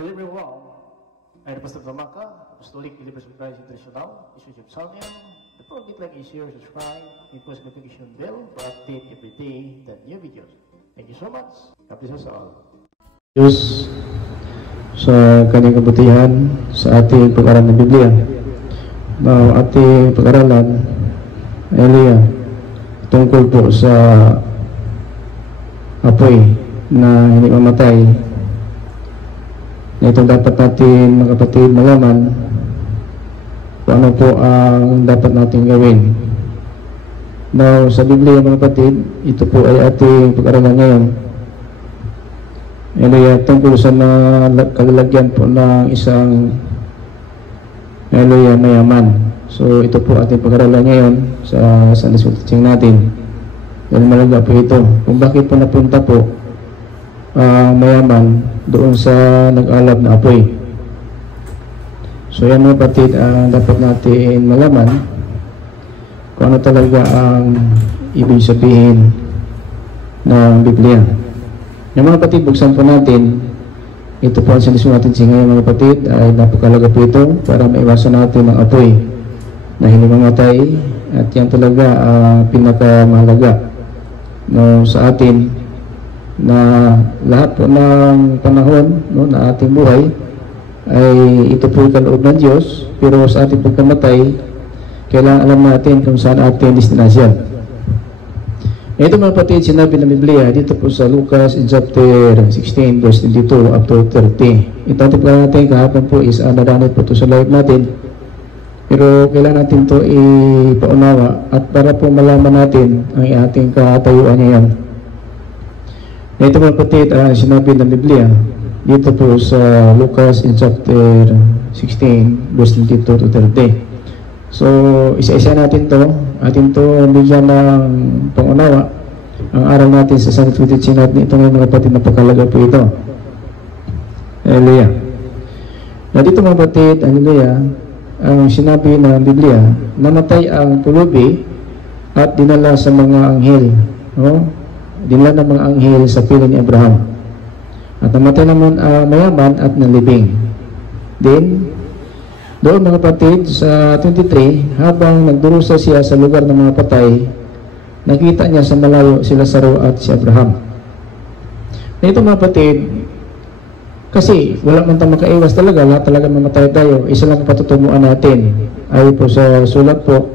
Hello everyone, I'm the Pastor Tamaka, Apostolic Believers of Christ International, Bishop Salmian. The program like is share, subscribe, and post notification bell for update every day the new videos. Thank you so much. God bless us all. Diyos sa kanyang kabutihan sa ating pag-aral ng Biblia. Now, ating pag-aralan Elia tungkol po sa apoy na hindi mamatay. Na ito dapat natin mga kapatid malaman kung ano po ang dapat natin gawin. Now, sa Biblia mga kapatid, ito po ay ating pag-aralan ngayon. Elia tungkol sa kalalagyan po ng isang Elia mayaman. So ito po ating pag-aralan ngayon sa Sunday School teaching natin. Dahil malaga po ito. Kung bakit po napunta po mayaman doon sa nag-alab na apoy. So yan mga kapatid ang dapat natin malaman kung ano talaga ang ibig sabihin ng Biblia. Yung mga kapatid, buksan po natin. Ito po ang sinusunod natin sa ngayon mga kapatid ay napakalaga po ito para maiwasan natin ang apoy na hindi mamatay, at yan talaga ang pinakamahalaga sa atin na lahat po ng panahon na ating buhay ay ito po yung kaloob ng Diyos, pero sa ating pagkamatay kailangan alam natin kung saan ating destinasyon. Ito mga kapatid, sinabi ng Biblia dito po sa Lucas in chapter 16 verse 22 up to 30. Ito ating pala natin kahapon po is nadanit po ito sa live natin, pero kailangan natin ito ipaunawa at para po malaman natin ang ating katayuan ngayon. Ito mga kapatid, sinabi ng Biblia dito po sa Lucas in chapter 16 verse 22 to 30. So isa-isa natin to, atin to bigyan ng pangunawa ang aral natin sa Sunday School teaching natin. Ito ngayon mga kapatid, napakalaga po ito. Hallelujah. Na dito mga kapatid, hallelujah, ang sinabi ng Biblia, namatay ang pulubi at dinala sa mga anghel, dinala ng mga anghel sa piling ni Abraham. At namatay naman ang mayaman at nalibing. Then doon mga kapatid sa 23, habang nagdurusa siya sa lugar ng mga patay, nakita niya sa malayo si Lazaro at si Abraham. Ito mga kapatid, kasi wala man tayong makaiwas talaga, lahat talaga mamatay tayo. Isa lang patutunguhan natin ay po sa sulat po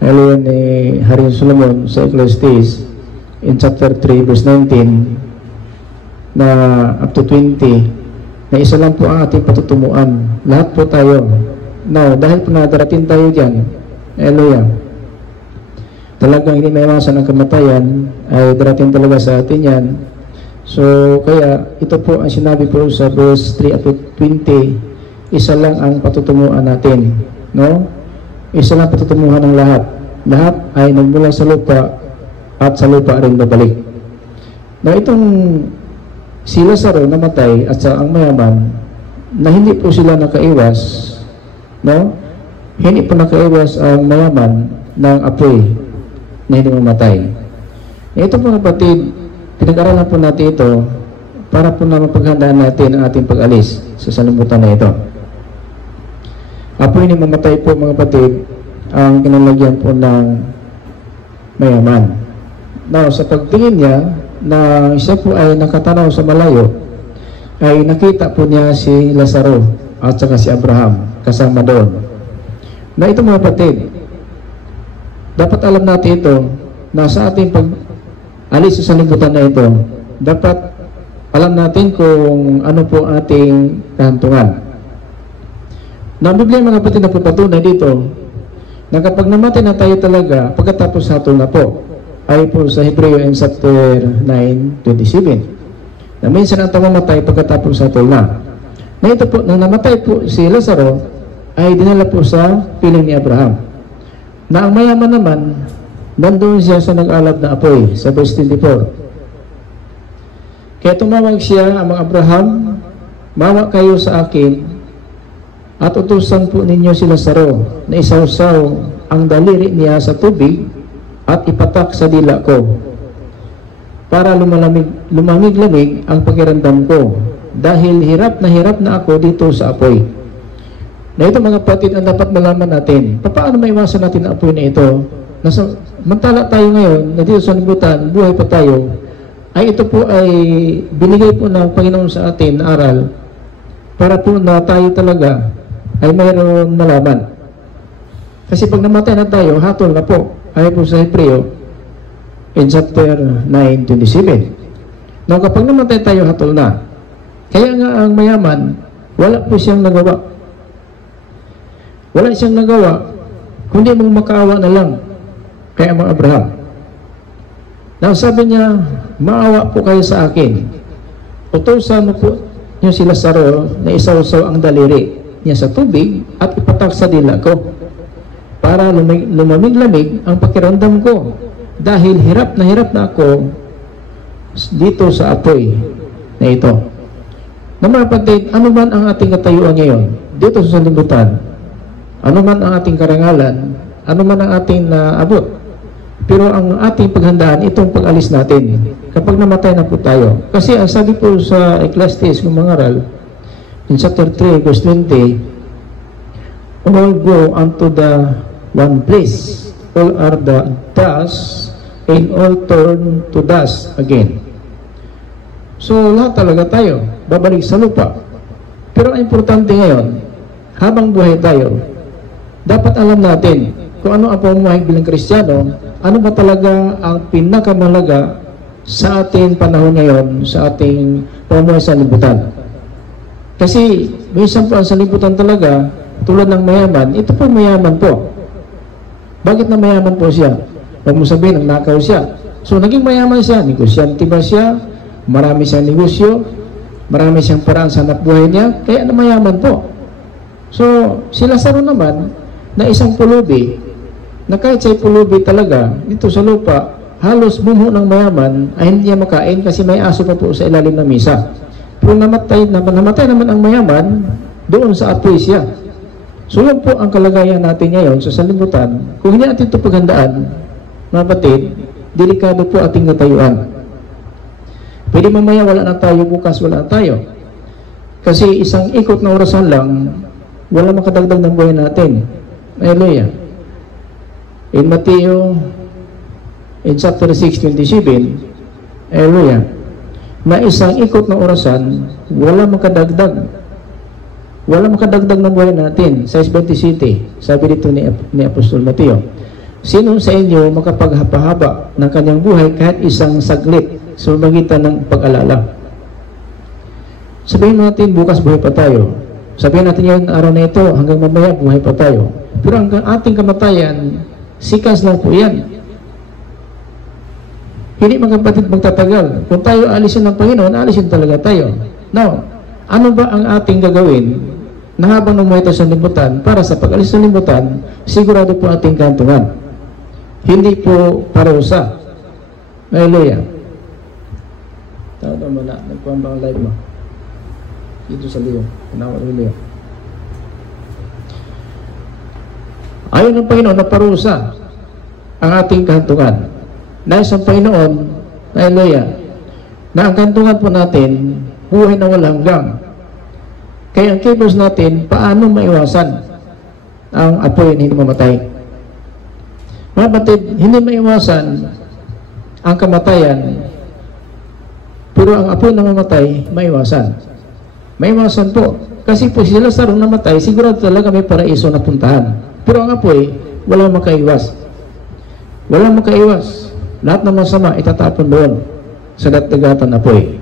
ngayon ni Haring Solomon sa Ecclesiastes in chapter 3 verse 19 na up to 20, na isa lang po ang ating patutunguhan. Lahat po tayo. Now, dahil po nadarating tayo dyan, hallelujah, talagang hindi maiwasan ang kamatayan, ay darating talaga sa atin yan. So, kaya ito po ang sinabi po sa verse 3 at 20, isa lang ang patutunguhan natin. Isa lang patutunguhan ng lahat. Lahat ay nagmula sa lupa at sa lupa rin babalik. Now, itong si Lazaro namatay at sa ang mayaman, na hindi po sila nakaiwas, hindi po nakaiwas ang mayaman ng apoy na hindi mamatay. Ito po kapatid, pinag-aralan po natin ito para po na mapaghandaan natin ang ating pag-alis sa salimutan na ito. Apoy na mamatay po mga kapatid ang kinalagyan po ng mayaman. Now, sa pagtingin niya na siya po ay nakatanaw sa malayo, ay nakita po niya si Lazaro at saka si Abraham kasama doon. Na ito mga kapatid, dapat alam natin ito na sa ating pag-alis sa salimutan na ito, dapat alam natin kung ano po ating kahantungan. Na ang Biblia mga kapatid na patunay dito na kapag namatay na tayo talaga, pagkatapos hatol na po, ay po sa Hebreo in chapter 9:27. Na minsan ang tamamatay pagkatapos hatol na. Na ito po, nang namatay po si Lazaro, ay dinala po sa piling ni Abraham. Na ang mayaman naman, nandun siya sa nag-alab na apoy, sa verse 24. Kaya tumawag siya ang mga Abraham, mawa kayo sa akin, at utusan po ninyo si Lazaro na isawsaw ang daliri niya sa tubig at ipatak sa dila ko para lumamig-lamig ang pakiramdam ko dahil hirap na ako dito sa apoy. Na ito mga kapatid ang dapat malaman natin. Paano maiwasan natin ang apoy na ito? Mantala tayo ngayon na dito sa libutan, buhay pa tayo, ay ito po ay binigay po ng Panginoon sa atin na aral para po na tayo talaga ay mayroon malaman. Kasi pag namatay na tayo, hatol na po. Ay po sa Hebreo in chapter 9:27. Now kapag namatay tayo, hatol na. Kaya nga ang mayaman, wala po siyang nagawa. Wala siyang nagawa, kundi mong makaawa na lang kay Amang Abraham. Now sabi niya, maawa po kayo sa akin. Utusan mo po niyo si Lazaro na isawsaw ang daliri niya sa tubig at ipatak sa dila ko para lumamig-lamig ang pakiramdam ko dahil hirap na ako dito sa apoy na ito. Na mga kapatid, ano man ang ating katayuan ngayon dito sa sanlibutan, ano man ang ating karangalan, ano man ang ating naabot, pero ang ating paghandaan, itong pag-alis natin kapag namatay na po tayo. Kasi ang sabi po sa Ecclesiastes kung mangaral in chapter 3 verse 20, all go unto the one place, all are the dust, and all turn to dust again. So lahat talaga tayo babalik sa lupa. Pero ang importante ngayon, habang buhay tayo, dapat alam natin kung ano ang pamumuhay bilang Kristiyano, ano ba talaga ang pinakamahalaga sa ating panahon ngayon, sa ating pamumuhay sa libutan. Kasi minsan po ang sanlibutan talaga, tulad ng mayaman, ito po mayaman po. Bakit na mayaman po siya? Huwag mo sabihin, nakaw siya. So naging mayaman siya, negosyante ba siya? Marami siyang negosyo, marami siyang paraan sa hanap buhay niya, kaya na mayaman po. So si Lazaro naman, na isang pulubi, na kahit siya'y pulubi talaga, dito sa lupa, halos bumuo ng mayaman ay hindi niya makain kasi may aso pa po sa ilalim ng misa. Pero namatay naman ang mayaman, doon sa apoy siya. So yun po ang kalagayan natin ngayon sa sanlibutan. Kung hindi natin ito paghandaan, mga kapatid, delikado po ating katayuan. Pwede mamaya wala na tayo, bukas wala na tayo. Kasi isang ikot na orasan lang, wala makadagdag ng buhay natin. Hallelujah. In Mateo, in chapter 6:27, hallelujah, na isang ikot na orasan, wala makadagdag. Wala makadagdag ng buhay natin. Sa 6:27, sabi dito ni Apostol Mateo, sino sa inyo makapaghapa-haba ng kanyang buhay kahit isang saglit sa magitan ng pag-alala? Sabihin natin, bukas buhay pa tayo. Sabihin natin yung araw na ito, hanggang mamaya buhay pa tayo. Pero hanggang ating kamatayan, sikas lang po yan. Hindi mga kapatid magtatagal. Kung tayo alisin ng Panginoon, alisin talaga tayo. Now, ano ba ang ating gagawin na habang numuhay tayo sa libutan, para sa pag-alis sa libutan, sigurado po ating kantungan. Hindi po parusa. Hallelujah. Tawag mo na, nagkuhan ba ang live mo? Dito sa Leo. Tinawag ni Leo. Ayon ng Panginoon na parusa ang ating kantungan. Nais ang Panginoon, hallelujah, na ang kantungan po natin, buhay na walang hanggang. Kaya ang kibos natin, paano maiwasan ang apoy na hindi mamatay? Mga kapatid, hindi maiwasan ang kamatayan, pero ang apoy na mamatay, maiwasan. Maiwasan po. Kasi po si Lazaro namatay, sigurado talaga may paraiso na puntahan. Pero ang apoy, walang makaiwas. Walang makaiwas. Lahat ng masama, itatapon doon sa datagatan apoy.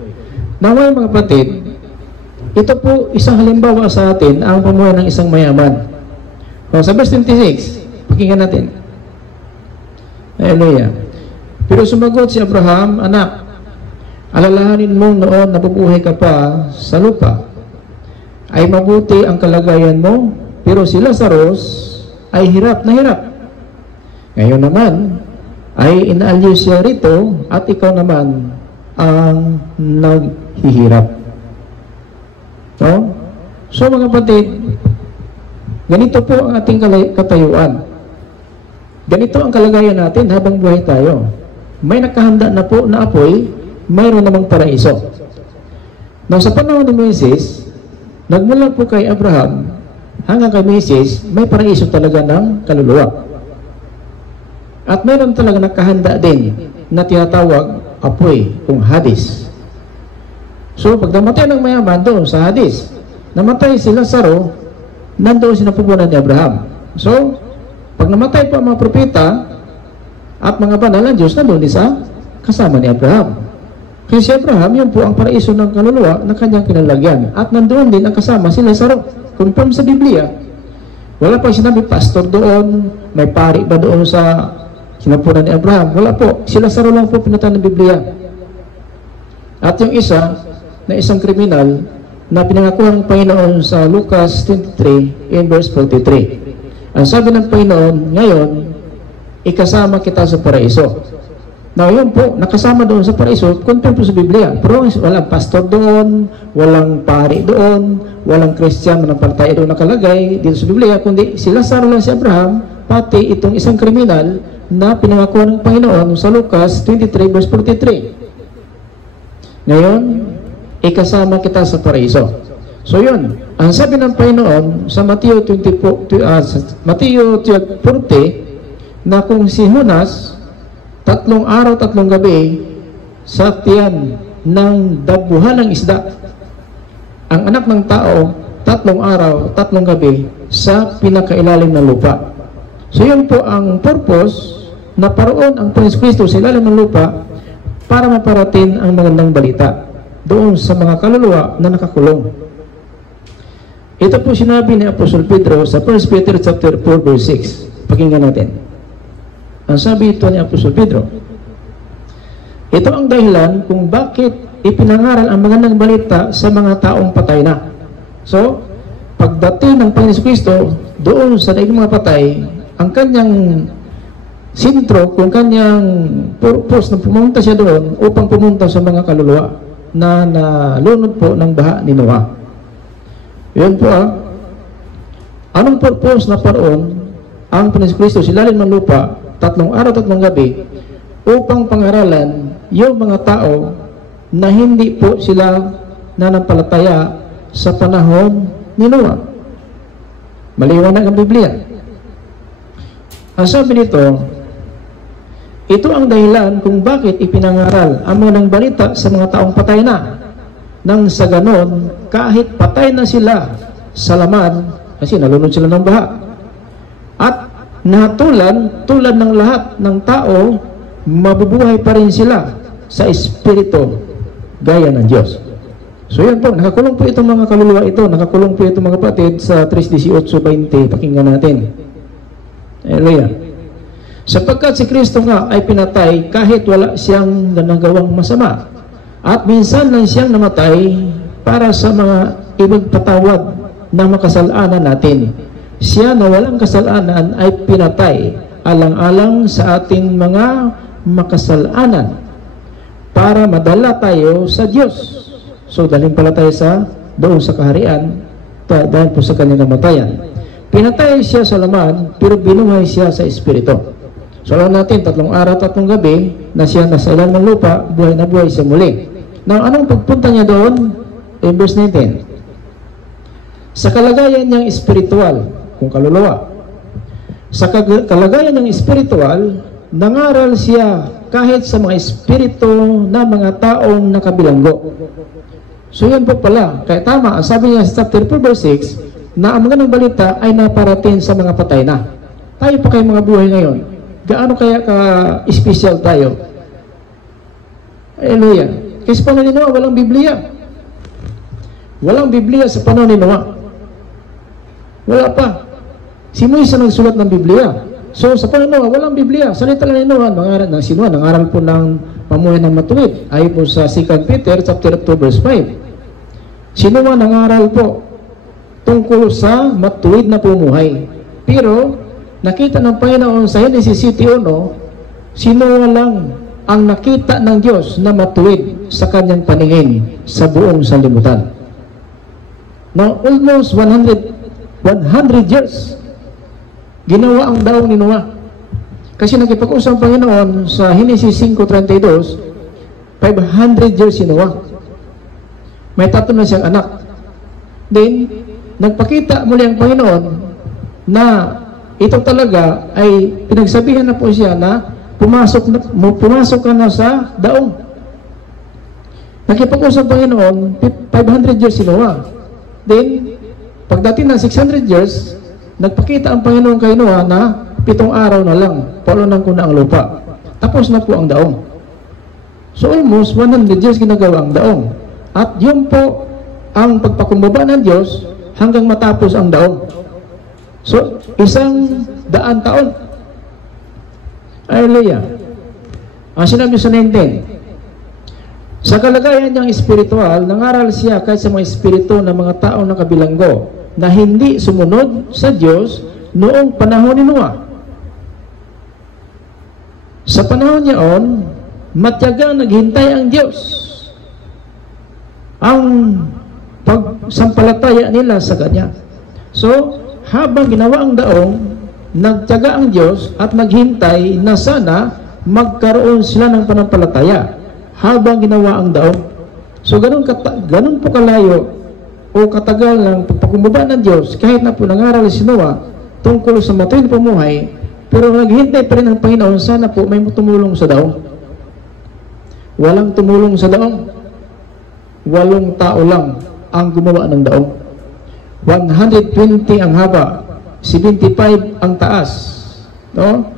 Naway mga kapatid, ito po isang halimbawa sa atin ang pamuhay ng isang mayaman. O, sa verse 26, pakinggan natin. Hallelujah. Pero sumagot si Abraham, anak, alalahanin mo noon nabubuhay ka pa sa lupa, ay mabuti ang kalagayan mo, pero si Lazarus ay hirap na hirap. Ngayon naman, ay inaalyo siya rito at ikaw naman ang naghihirap. No? So mga kapatid, ganito po ang ating katayuan. Ganito ang kalagayan natin habang buhay tayo. May nakahanda na po na apoy, mayroon namang paraiso. Now, sa panahon ni Moises, nagmula po kay Abraham hanggang kay Moises, may paraiso talaga ng kaluluwa. At meron talaga nakahanda din na tinatawag apoy kung Hades. So, pag namatay ng mayaman doon sa Hades, namatay si Lazaro, nandoon sinapupunan ni Abraham. So, pag namatay po ang mga propeta at mga banal ng Diyos, nandoon din sa kasama ni Abraham. Kasi si Abraham, yun po ang paraiso ng kaluluwa na kanyang kinalagyan. At nandoon din ang kasama si Lazaro. Confirm sa Biblia. Wala pa sinabi, pastor doon, may pari ba doon sa sinapunan ni Abraham? Wala po. Si Lazaro lang po pinuntahan ng Biblia. At yung isa, na isang kriminal, na pinangakuhan ng Panginoon sa Lucas 23 in verse 43. Ang sabi ng Panginoon, ngayon, ikasama kita sa paraiso. Now, yun po, nakasama doon sa paraiso, confirm po sa Biblia. Pero walang pastor doon, walang pari doon, walang Christian, manampalataya doon nakalagay dito sa Biblia, kundi si Lazaro lang si Abraham, pati itong isang kriminal na pinangakuhan ng Panginoon sa Lucas 23 verse 43. Ngayon, ikasama kita sa paraiso. So yun, ang sabi ng Panginoon sa Mateo 12:40 na kung si Jonas 3 araw, 3 gabi sa tiyan ng dabuhan ng isda, ang anak ng tao 3 araw, 3 gabi sa pinakailalim ng lupa. So yun po ang purpose na paroon ang Panginoon Kristo sa ilalim ng lupa para maparating ang magandang balita doon sa mga kaluluwa na nakakulong. Ito po sinabi ni Apostol Pedro sa 1 Peter chapter 4 verse 6. Pakinggan natin. Ang sabi ito ni Apostol Pedro, ito ang dahilan kung bakit ipinangaral ang magandang balita sa mga taong patay na. So, pagdating ng Panginoon Kristo doon sa daig mga patay, ang kanyang sintro, kung kanyang purpose na pumunta siya doon upang pumunta sa mga kaluluwa na nalunod po ng baha ni Noah. Yun po anong purpose na paroon ang Panginoon Kristo sa ilalim ng lupa 3 araw, 3 gabi upang pangaralan yung mga tao na hindi po sila nanampalataya sa panahon ni Noah. Maliwanag ang Biblia. Ang sabi nito, ito ang dahilan kung bakit ipinangaral ang mga balita sa mga taong patay na. Nang sa ganon, kahit patay na sila sa laman, kasi nalunod sila ng baha, at nahatulan, tulad ng lahat ng tao, mabubuhay pa rin sila sa espiritu gaya ng Diyos. So yan po, nakakulong po itong mga kaluluwa ito, nakakulong po itong mga kapatid sa 3:18-20, pakinggan natin. Hallelujah. Sapagkat si Kristo nga ay pinatay kahit wala siyang nagawang masama, at minsan lang siyang namatay para sa mga ibang patawad na makasalanan natin. Siya na walang kasalanan ay pinatay alang-alang sa ating mga makasalanan para madala tayo sa Diyos. So dalhin pala tayo doon sa kaharian dahil po sa kanyang namatayan. Pinatay siya sa laman pero binuhay siya sa espiritu. So alam natin 3 araw, 3 gabi na siya nasa ilalim ng lupa, buhay na buhay siya muli. Now anong pagpunta niya doon? In verse 19, sa kalagayan niyang espiritual, kung kaluluwa. Sa kalagayan ng espiritual, nangaral siya kahit sa mga espiritu na mga taong nakabilanggo. So yan po pala. Kaya tama, sabi niya sa chapter 4 verse 6, na ang magandang balita ay naparating sa mga patay na. Tayo pa kayo mga buhay ngayon. Gaano kaya ka-special tayo? Hallelujah. Kasi sa panahon ni Noah, walang Biblia. Walang Biblia sa panahon ni Noah. Wala pa. Si Moises nagsulat ng Biblia. So, sa panahon Noah, walang Biblia. Salita lang ni Noah, nangaral po ng pamuhay ng matuwid. Ayon po sa 2 Peter chapter 2 verse 5. Si Noah nangaral po tungkol sa matuwid na pumuhay. Pero, nakita ng Panginoon sa Genesis 1, si Noah lang ang nakita ng Diyos na matuwid sa kanyang paningin sa buong sanlibutan. Now, almost 100 years ginawa ang daong ni Noah. Kasi nagipag-usap ang Panginoon sa Genesis 5:32, 500 years si Noah. May 3 na siyang anak. Then, nagpakita muli ang Panginoon na ito talaga ay pinagsabihan na po siya na pumasok ka na sa daong. Nakipag-usap ang Panginoon, 500 years si Noah. Then, pagdating ng 600 years, nagpakita ang Panginoon kay Noah na 7 araw na lang, paulunan ko na ang lupa. Tapos na po ang daong. So, almost 100 years ginagawa ang daong. At yun po ang pagpakumbaba ng Diyos hanggang matapos ang daong. So, 100 taon. Hallelujah. Ang sinabi sa 19, sa kalagayan niyang espiritual, nangaral siya kahit sa mga espiritu ng mga tao na kabilanggo na hindi sumunod sa Diyos noong panahon ni Noah. Sa panahon niyaon, matyagang naghintay ang Diyos. Ang pagsampalataya nila sa Kanya. So, habang ginawa ang daong, nagtiyaga ang Diyos at naghintay na sana magkaroon sila ng panampalataya habang ginawa ang daong. So, ganun po kalayo o katagal ng pagpakumbaba ng Diyos kahit na po nangaral si Noah tungkol sa matuwid pumuhay, pero naghintay pa rin ang Panginoon, sana po may tumulong sa daong. Walang tumulong sa daong. 8 tao lang ang gumawa ng daong. 120 ang haba, 75 ang taas, no?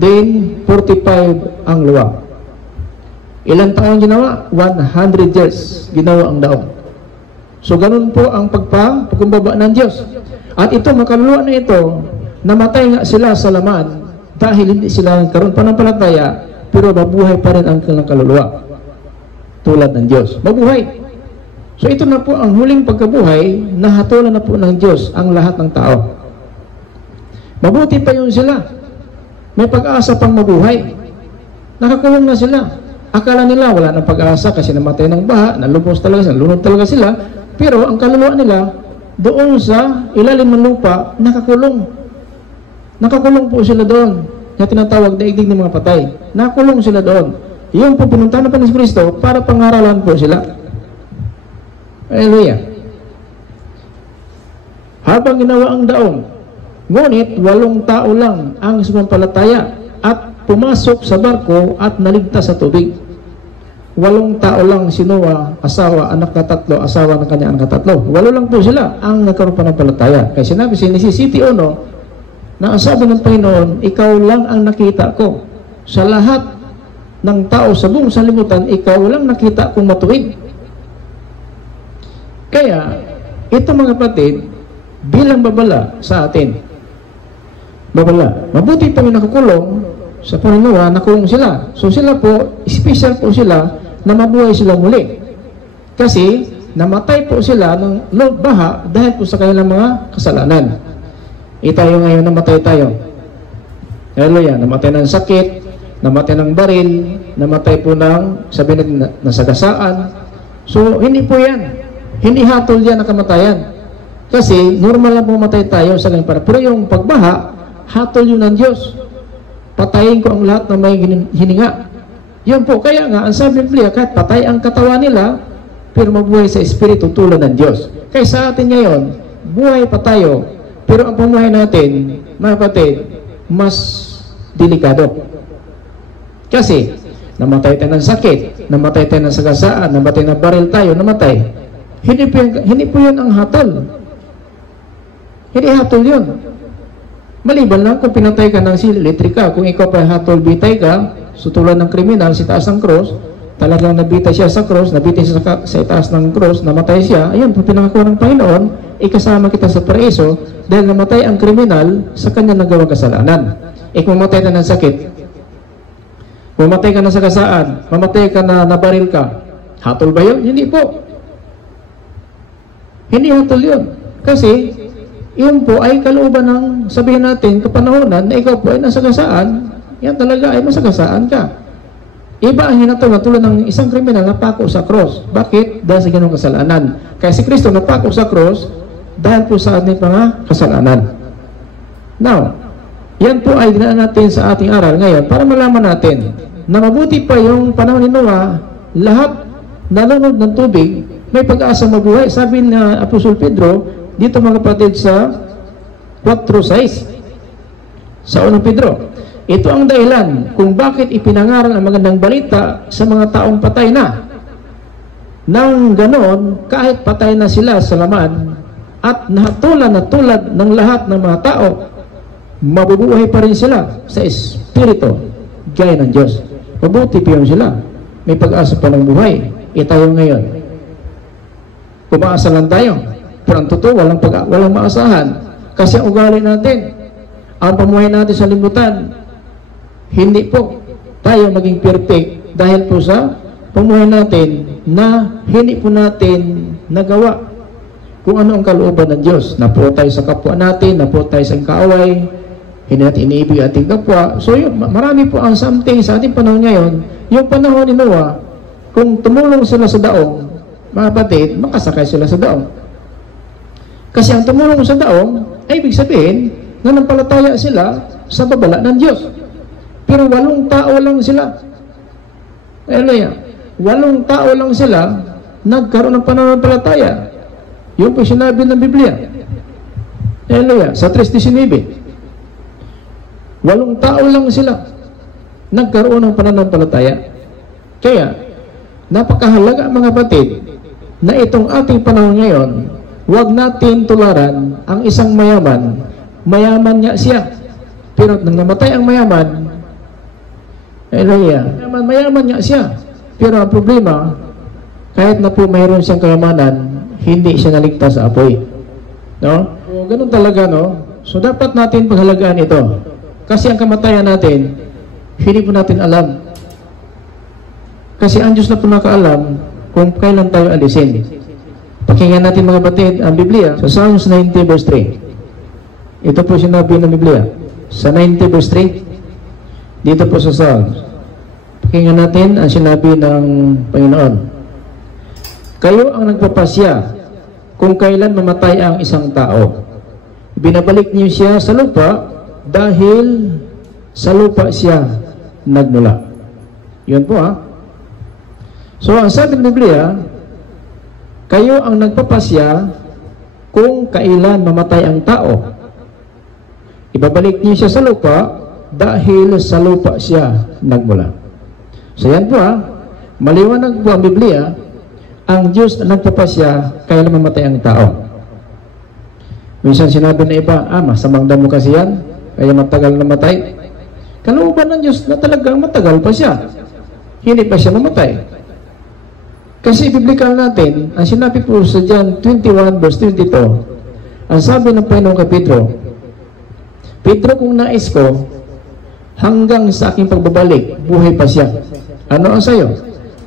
Then 45 ang luwag. Ilang taon ginawa? 100 years ginawa ang daong. So ganun po ang pagpakumbaba ng Diyos. At ito, makaluluwa na ito, namatay nga sila sa laman dahil hindi sila nagkaroon pa ng palataya, pero mabuhay pa rin ang kanilang kaluluwa tulad ng Diyos. Mabuhay. So ito na po ang huling pagkabuhay, nahatulan na po ng Diyos ang lahat ng tao. Mabuti pa yun sila. May pag-asa pang mabuhay. Nakakulong na sila. Akala nila wala ng pag-asa kasi namatay ng baha, nalubos talaga sila, lunod talaga sila. Pero ang kaluluwa nila, doon sa ilalim ng lupa, nakakulong. Nakakulong po sila doon. Na tinatawag daigdig ng mga patay. Nakakulong sila doon. Yung po pinuntahan ng Panginoon Kristo para pangaralan po sila. Hallelujah. Habang ginawa ang daong, ngunit 8 tao lang ang sumampalataya at pumasok sa barko at naligtas sa tubig. 8 tao lang si Noah, asawa, anak na 3, asawa ng kanya anak na 3. 8 lang po sila ang nagkaroon pa ng palataya. Kaya sinabi si Genesis 1 na ang sabi ng Panginoon, ikaw lang ang nakita ko. Sa lahat ng tao sa buong sanlibutan, ikaw lang nakita kong matuwid. Kaya, ito mga kapatid, bilang babala sa atin, babala, mabuti pa may nakakulong sa Panginoon, nakulong sila. So sila po, special po sila na mabuhay sila muli. Kasi, namatay po sila ng baha dahil po sa kanilang mga kasalanan. Tayo ngayon, namatay tayo. Hallelujah, namatay ng sakit, namatay ng baril, namatay po ng, sabihin natin, nasagasaan. So, hindi po yan. Hindi hatol yan na kamatayan. Kasi normal lang pumatay tayo sa ganyan para. Pero yung pagbaha, hatol yun ng Diyos. Patayin ko ang lahat na may hininga. Yun po. Kaya nga, ang sabi ng Biblia, kahit patay ang katawan nila, pero mabuhay sa Espiritu tulad ng Diyos. Kaya sa atin ngayon, buhay pa tayo. Pero ang pumuhay natin, mga kapatid, mas delikado. Kasi, namatay tayo ng sakit, namatay tayo ng sagasaan, namatay ng baril tayo, namatay. Hindi po yun ang hatol. Hindi hatol yun. Maliban lang kung pinatay ka ng sila elektrika, kung ikaw pa hatol, bitay ka, sutulan ng kriminal, sa taas ng cross, talagang nabitay siya sa cross, nabitay siya sa taas ng cross, namatay siya, ayun, kung pinakakuha ng Panginoon, ikasama kita sa paraiso, dahil namatay ang kriminal sa kanya nagawang kasalanan. Kung mamatay ka ng sakit, mamatay ka na sa kasaan, mamatay ka na nabaril ka, hatol ba yun? Hindi po. Hindi hatol yun. Kasi, yun po ay kalooban ng sabihin natin kapanahonan na ikaw po ay nasagasaan, yan talaga ay masagasaan ka. Iba ang hinatol na tulad ng isang kriminal na pako sa cross. Bakit? Dahil sa ganong kasalanan. Kaya si Kristo napako sa cross dahil po sa ating mga kasalanan. Now, yan po ay dinaan natin sa ating aral ngayon para malaman natin na mabuti pa yung panahon ni Noah, lahat nalunod ng tubig, may pag-asa mabuhay. Sabi na Apostol Pedro, dito mga kapatid sa 4:6, sa 1 Pedro, ito ang dahilan kung bakit ipinangaral ang magandang balita sa mga taong patay na. Nang ganon, kahit patay na sila sa laman at nahatulan na tulad ng lahat ng mga tao, mabubuhay pa rin sila sa Espiritu, gaya ng Diyos. Mabuti pa yun sila. May pag-asa pa ng buhay. Tayo ngayon, umaasa lang tayo. Pero ang totoo, walang maasahan. Kasi ang ugali natin, ang pamuhay natin sa limutan, hindi po tayo maging perfect dahil po sa pamuhay natin na hindi po natin nagawa kung ano ang kalooban ng Diyos. Napo tayo sa kapwa natin, napo tayo sa kaaway, hindi natin iniibig ating kapwa. So yun, marami po ang something sa ating panahon ngayon. Yung panahon ni Noah, kung tumulong sila sa daong, mga kapatid, makasakay sila sa daong. Kasi ang tumulong sa daong ay ibig sabihin na nampalataya sila sa babala ng Diyos. Pero 8 tao lang sila. Hallelujah. 8 tao lang sila nagkaroon ng pananampalataya. Yun po sinabi ng Biblia. Hallelujah. Sa 3:19. 8 tao lang sila nagkaroon ng pananampalataya. Kaya, napakahalaga mga kapatid na itong ating panahon ngayon, huwag natin tularan ang isang mayaman. Mayaman niya siya. Pero nang namatay ang mayaman, hallelujah, mayaman niya siya. Pero ang problema, kahit na po mayroon siyang kayamanan, hindi siya naligtas sa apoy. No? So, ganun talaga, no? So, dapat natin paghalagaan ito. Kasi ang kamatayan natin, hindi po natin alam. Kasi ang Diyos na po nakaalam kung kailan tayo alisin. Pakinggan natin mga batid ang Biblia sa Psalms 90 verse 3. Ito po sinabi ng Biblia. Sa 90 verse 3, dito po sa Psalms. Pakinggan natin ang sinabi ng Panginoon. Kayo ang nagpapasya kung kailan mamatay ang isang tao. Binabalik niyo siya sa lupa dahil sa lupa siya nagmula. Yun po ha. So ang sabi ng Biblia, kayo ang nagpapasya kung kailan mamatay ang tao. Ibabalik niyo siya sa lupa dahil sa lupa siya nagmula. So yan po ha, maliwanag po ang Biblia, ang Diyos na nagpapasya kailan mamatay ang tao. Minsan sinabi na iba, masamang damo kasi yan, kaya matagal namatay. Kalooban ng Diyos na talagang matagal pa siya. Hindi pa siya namatay. Kasi biblikal natin, ang sinabi po sa John 21 verse 22, ang sabi ng Panginoon kay Pedro, Pedro, kung nais ko, hanggang sa aking pagbabalik, buhay pa siya. Ano ang sayo?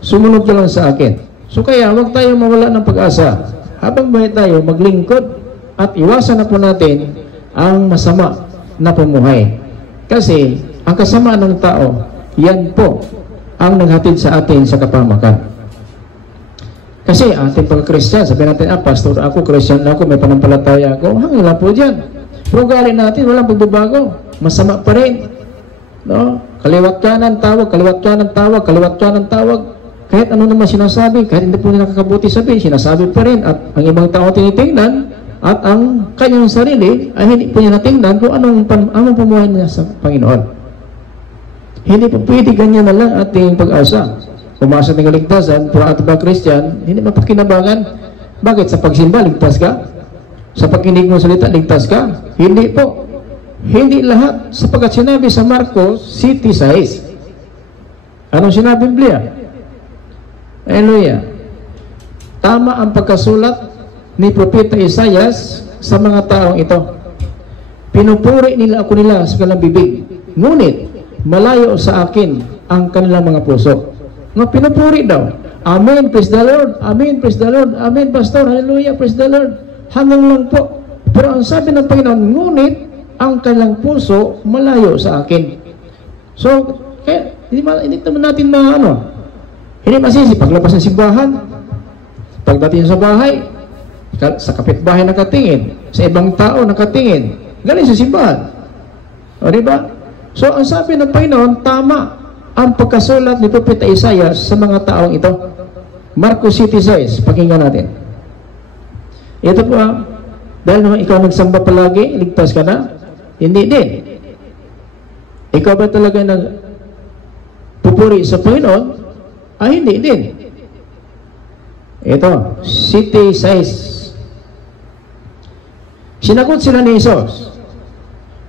Sumunod ka lang sa akin. So kaya, huwag tayo mawala ng pag-asa. Habang buhay tayo, maglingkod at iwasan na po natin ang masama na pumuhay. Kasi, ang kasama ng tao, yan po ang naghatid sa atin sa kapamakan. Kasi ating pagka-Christian, sabi natin, pastor ako, Christian ako, may panampalataya ako, hanggang lang po dyan. Pero ugali natin, walang pagbabago. Masama pa rin. No? Kaliwat kanan, tawag, kaliwat kanan, tawag, kaliwat kanan, tawag. Kahit ano naman sinasabi, kahit hindi po nila nakakabuti sabihin, sinasabi pa rin. At ang ibang tao tinitingnan, at ang kanyang sarili, ay hindi po niya natingnan kung anong pamuhay niya sa Panginoon. Hindi po pwede ganyan na lang ating pag-asa. Umasa ng kaligtasan, pero at ba Christian, hindi mapagkinabangan. Bakit? Sa pagsimba, ligtas ka? Sa pagkinig mo salita, ligtas ka? Hindi po. Hindi lahat. Sapagkat sinabi sa Marcos 7:6. Anong sinabi Biblia? Hallelujah. Tama ang pagkasulat ni Propeta Isaias sa mga taong ito. Pinupuri nila ako sa kanilang bibig. Ngunit, malayo sa akin ang kanilang mga puso. Nga pinupuri daw. Amen, praise the Lord. Amen, praise the Lord. Amen, pastor. Hallelujah, praise the Lord. Hanggang lang po. Pero ang sabi ng Panginoon, ngunit ang kanilang puso malayo sa akin. So, kaya, hindi naman natin hindi masisi. Paglabas ng simbahan, pagdating sa bahay, sa kapitbahay nakatingin, sa ibang tao nakatingin, galing sa simbahan. O, diba? So, ang sabi ng Panginoon, tama ang pagkasulat ni Propeta Isaias sa mga taong ito. Marcos 7:6, pakinggan natin. Ito po, dahil naman ikaw nagsamba palagi, ligtas ka na? Hindi din. Ikaw ba talaga nagpupuri sa Panginoon? Hindi din. Ito, 7:6. Sinagot sila ni Jesus.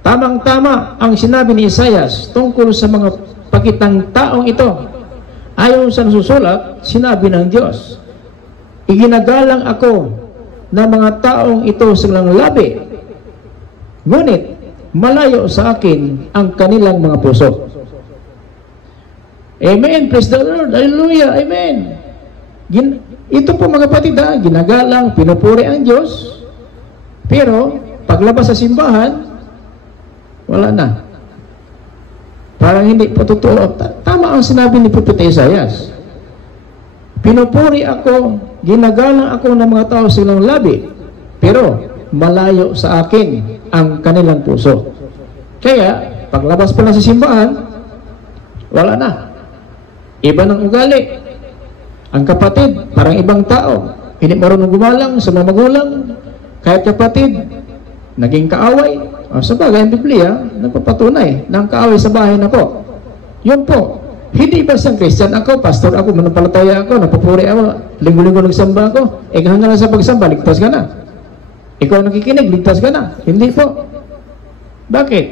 Tamang-tama ang sinabi ni Isaias tungkol sa mga pakitang taong ito. Ayon sa nasusulat, sinabi ng Diyos, iginagalang ako ng mga taong ito sa kanilang labi, ngunit malayo sa akin ang kanilang mga puso. Amen. Praise the Lord. Hallelujah. Amen. Ito po mga kapatid, ginagalang, pinupuri ang Diyos, pero paglabas sa simbahan, wala na. Parang hindi po totoo. Tama ang sinabi ni Propeta Isaias. Pinupuri ako, ginagalang ako ng mga tao sa ilang labi, pero malayo sa akin ang kanilang puso. Kaya, paglabas pa lang sa simbahan, wala na. Iba ng ugali. Ang kapatid, parang ibang tao. Hindi marunong gumalang sa mga magulang. Kahit kapatid, naging kaaway. Sa bagay, ang Biblia, nagpapatunay ng kaaway sa bahay na po. Yun po. Hindi ba siyang Christian ako, pastor ako, manampalataya ako, napupuri ako, linggo-linggo nagsamba ako, hanggang sa pagsamba, ligtas ka na. Ikaw nakikinig, ligtas ka na. Hindi po. Bakit?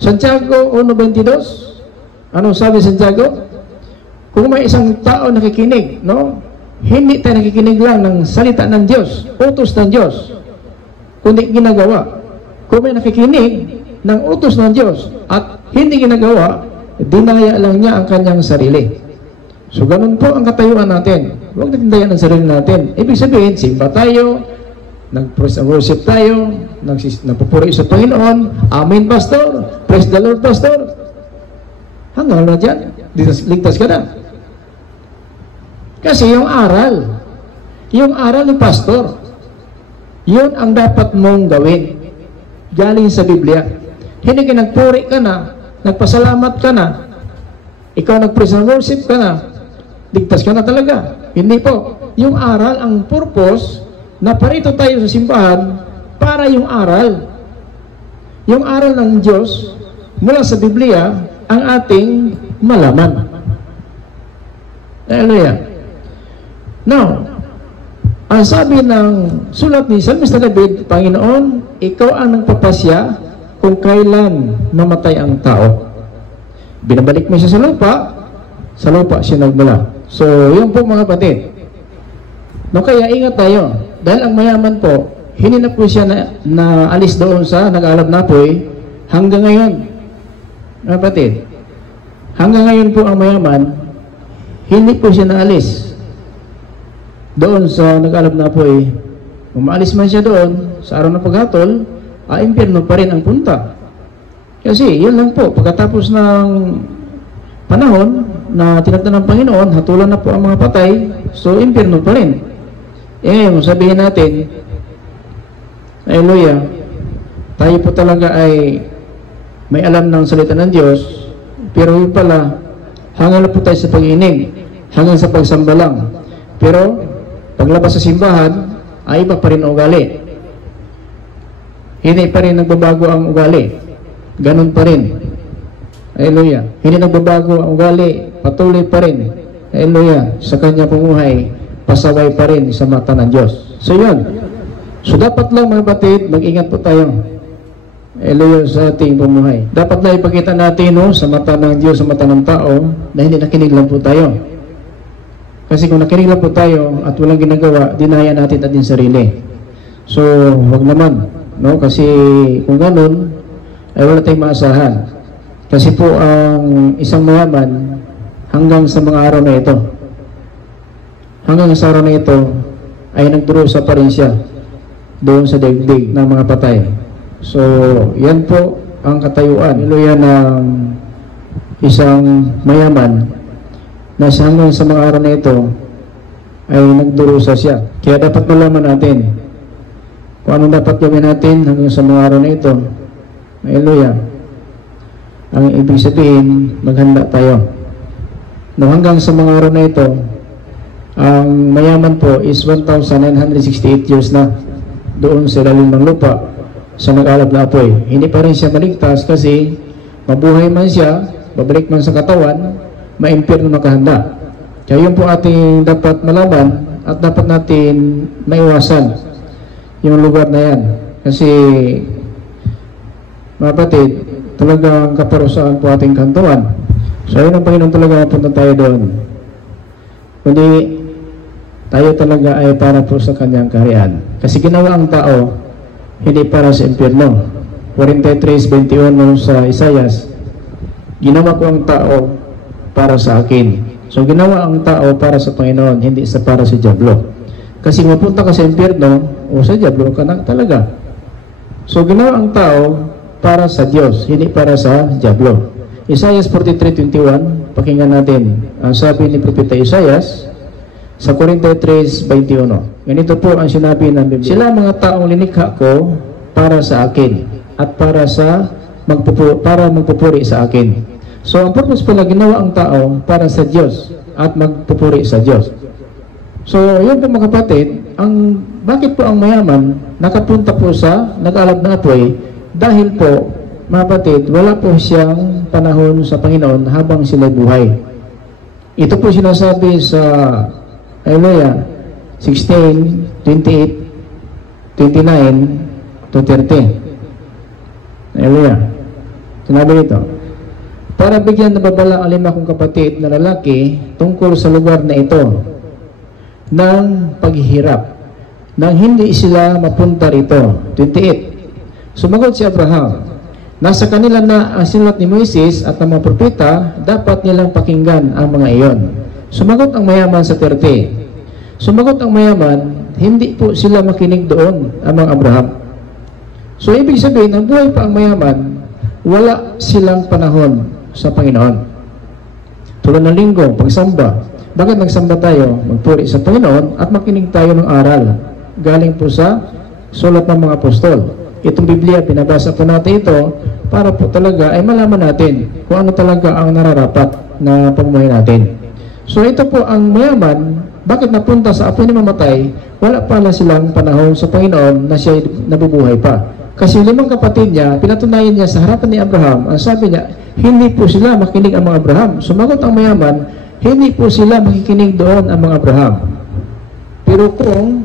Santiago 1:22, anong sabi Santiago? Kung may isang tao nakikinig, no? Hindi tayo nakikinig lang ng salita ng Diyos, utos ng Diyos, kundi ginagawa. Kung may nakikinig ng utos ng Diyos at hindi ginagawa, dinaya lang niya ang kanyang sarili. So, ganun po ang katayuan natin. Huwag natin dayan ang sarili natin. Ibig sabihin, simba tayo, nag-worship tayo, nagpupuri sa Panginoon, Amen, Pastor, Praise the Lord, Pastor. Hanggang na dyan, ligtas ka na. Kasi yung aral ni Pastor, yun ang dapat mong gawin. Galing sa Biblia. Hindi ka nagpuri ka na, nagpasalamat ka na, ikaw nag-praise and worship ka na, ligtas ka na talaga. Hindi po. Yung aral, ang purpose, na parito tayo sa simbahan, para yung aral ng Diyos, mula sa Biblia, ang ating malaman. Hallelujah. Now, ang sabi ng sulat ni Salmista David, Panginoon, ikaw ang nagpapasya kung kailan mamatay ang tao. Binabalik mo siya sa lupa siya nagmula. So, yun po mga kapatid. No, kaya ingat tayo. Dahil ang mayaman po, hindi na po siya na alis doon sa nag-aalab na apoy hanggang ngayon. Mga kapatid, hanggang ngayon po ang mayaman, hindi po siya naalis doon sa nag-alab na apoy. Umaalis man siya doon sa araw ng paghatol, impyerno pa rin ang punta. Kasi yun lang po, pagkatapos ng panahon na tinagda ng Panginoon, hatulan na po ang mga patay, so impyerno pa rin. Ngayon, sabihin natin, hallelujah, tayo po talaga ay may alam ng salita ng Diyos, pero yun pala, hanggang na po tayo sa pag-inig, hanggang sa pagsamba lang. Pero paglabas sa simbahan, ay iba pa rin ang ugali. Hindi pa rin nagbabago ang ugali. Ganun pa rin. Hallelujah. Hindi nagbabago ang ugali. Patuloy pa rin. Hallelujah. Sa kanya pumuhay, pasaway pa rin sa mata ng Diyos. So yun. So dapat lang mga batid, mag-ingat po tayo. Hallelujah sa ating pumuhay. Dapat lang ipakita natin sa mata ng Diyos, sa mata ng tao, na hindi nakinig lang po tayo. Kasi kung nakinig lang po tayo at walang ginagawa, dinaya natin ating sarili. So, wag naman. No? Kasi kung ganun, ay wala tayong maasahan. Kasi po ang isang mayaman, hanggang sa mga araw na ito, hanggang sa araw na ito, ay nagdurusa pa rin siya doon sa daigdig ng mga patay. So, yan po ang katayuan. Hallelujah ng isang mayaman na hanggang sa mga araw na ito ay nagdurusa siya. Kaya dapat malaman natin kung ano dapat gawin natin hanggang sa mga araw na ito. Hallelujah. Ang ibig sabihin, maghanda tayo. No, hanggang sa mga araw na ito, Ang mayaman po is 1,968 years na doon sa ilalim ng lupa sa nag-alab na apoy. Hindi pa rin siya maligtas kasi mabuhay man siya, babalik man sa katawan, ma-impyerno nakahanda. Kaya yun po ating dapat malaman at dapat natin maiwasan yung lugar na yan. Kasi mga kapatid, talagang kaparusahan po ating kantuan. So yun ang Panginoon talaga mapunta tayo doon. Kundi tayo talaga ay para po sa kanyang kaharian. Kasi ginawa ang tao hindi para sa impyerno. 43:21 sa Isaias, ginawa ko ang tao para sa akin. So ginawa ang tao para sa Panginoon, hindi sa para sa diablo. Kasi mapunta ka sa impyerno o sa diablo ka na talaga. So ginawa ang tao para sa Diyos, hindi para sa diablo. Isaiah 43:21, pakinggan natin. Ang sabi ni Propeta Isaias sa 43:21. Ganito po ang sinabi ng Biblia. Sila mga taong linikha ko para sa akin at para magpupuri sa akin. So ang purpose pala, ginawa ang tao para sa Diyos at magpupuri sa Diyos. So yun po mga kapatid, bakit po ang mayaman nakapunta po sa nag-alab na apoy? Dahil po mga kapatid, wala po siyang panahon sa Panginoon habang sila buhay. Ito po sinasabi sa Hallelujah 16:28-29-30. Hallelujah. Sinabi ito, para bigyan na babala ang 5 kong kapatid na lalaki tungkol sa lugar na ito ng paghihirap nang hindi sila mapunta rito. 28. Sumagot si Abraham, nasa kanila na ang sinulat ni Moises at ng mga propeta, dapat nilang pakinggan ang mga iyon. Sumagot ang mayaman sa 30. Sumagot ang mayaman, hindi po sila makinig doon, amang Abraham. So ibig sabihin, ang buhay pa ang mayaman, wala silang panahon sa Panginoon. Tulad ng linggo, pagsamba. Bakit nagsamba tayo? Magpuri sa Panginoon at makinig tayo ng aral. Galing po sa sulat ng mga apostol. Itong Biblia, pinabasa po natin ito para po talaga ay malaman natin kung ano talaga ang nararapat na pamumuhay natin. So ito po ang mayaman, bakit napunta sa apoy na mamatay, wala pala silang panahon sa Panginoon na siya nabubuhay pa. Kasi 5 kapatid niya, pinatunayan niya sa harapan ni Abraham, ang sabi niya, hindi po sila makinig ang mga Abraham. Sumagot ang mayaman, hindi po sila makikinig doon ang mga Abraham. Pero kung